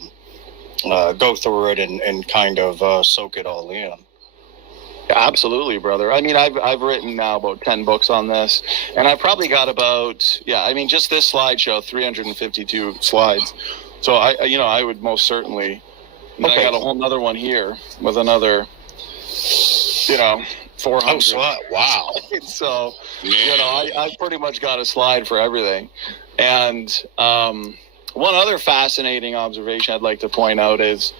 go through it and kind of soak it all in. Absolutely, brother. I mean, I've written now about 10 books on this, and I've probably got about, just this slideshow, 352 slides. So I would most certainly, and I Okay. got a whole nother one here with another, 400. Wow. So, I pretty much got a slide for everything. And one other fascinating observation I'd like to point out is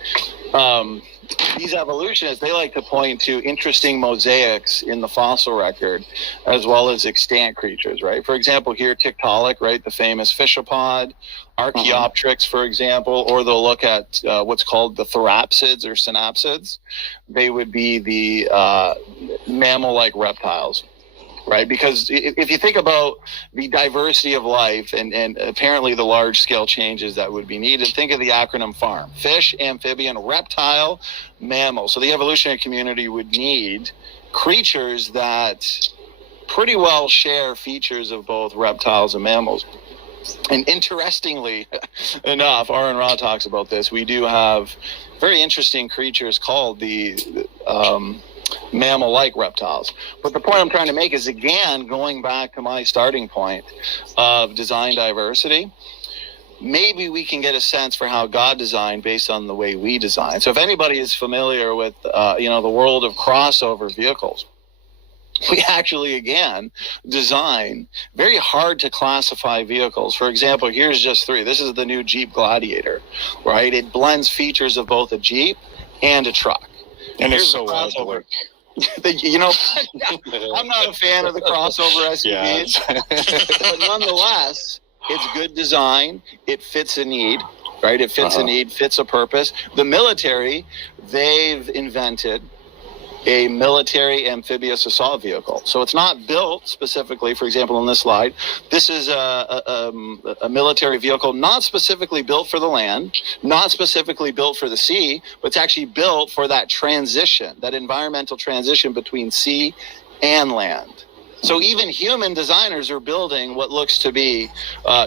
these evolutionists, they like to point to interesting mosaics in the fossil record as well as extant creatures, right? For example, here, Tiktaalik, right, the famous fishapod, Archaeopteryx, for example, or they'll look at what's called the therapsids or synapsids. They would be the mammal-like reptiles. Right, because if you think about the diversity of life and apparently the large-scale changes that would be needed, think of the acronym FARM: fish, amphibian, reptile, mammal. So the evolutionary community would need creatures that pretty well share features of both reptiles and mammals. And interestingly enough, Aaron Ra talks about this. We do have very interesting creatures called the mammal-like reptiles. But the point I'm trying to make is, again, going back to my starting point of design diversity, maybe we can get a sense for how God designed based on the way we design. So if anybody is familiar with, the world of crossover vehicles, we actually, again, design very hard to classify vehicles. For example, here's just 3. This is the new Jeep Gladiator, right? It blends features of both a Jeep and a truck. And Here's it's so the crossover. ugly. I'm not a fan of the crossover SUVs, Yeah. but nonetheless, it's good design. It fits a need, right? It fits a need, fits a purpose. The military, they've invented a military amphibious assault vehicle. So it's not built specifically, for example, on this slide, this is a military vehicle not specifically built for the land, not specifically built for the sea, but it's actually built for that transition, that environmental transition between sea and land. So even human designers are building what looks to be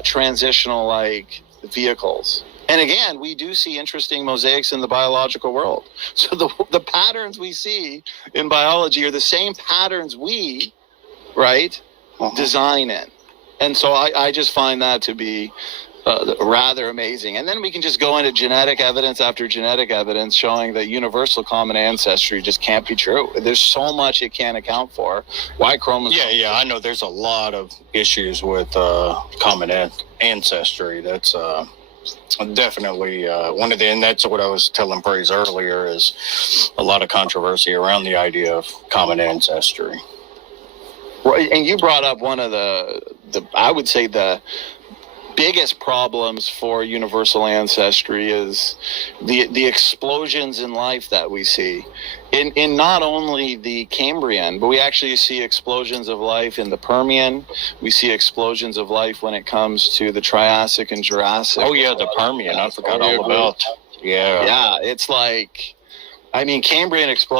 transitional like vehicles. And again, we do see interesting mosaics in the biological world. So the patterns we see in biology are the same patterns we, right, design in. And so I just find that to be rather amazing. And then we can just go into genetic evidence after genetic evidence showing that universal common ancestry just can't be true. There's so much it can't account for. Y chromosomes. Yeah, I know there's a lot of issues with common ancestry. That's definitely one of the, and that's what I was telling Praise earlier, is a lot of controversy around the idea of common ancestry. Right, and you brought up one of the I would say the biggest problems for universal ancestry is the explosions in life that we see in not only the Cambrian, but we actually see explosions of life in the Permian. We see explosions of life when it comes to the Triassic and Jurassic. Oh yeah, the Permian. I forgot all about. Yeah. Yeah, it's like, I mean, Cambrian explosion.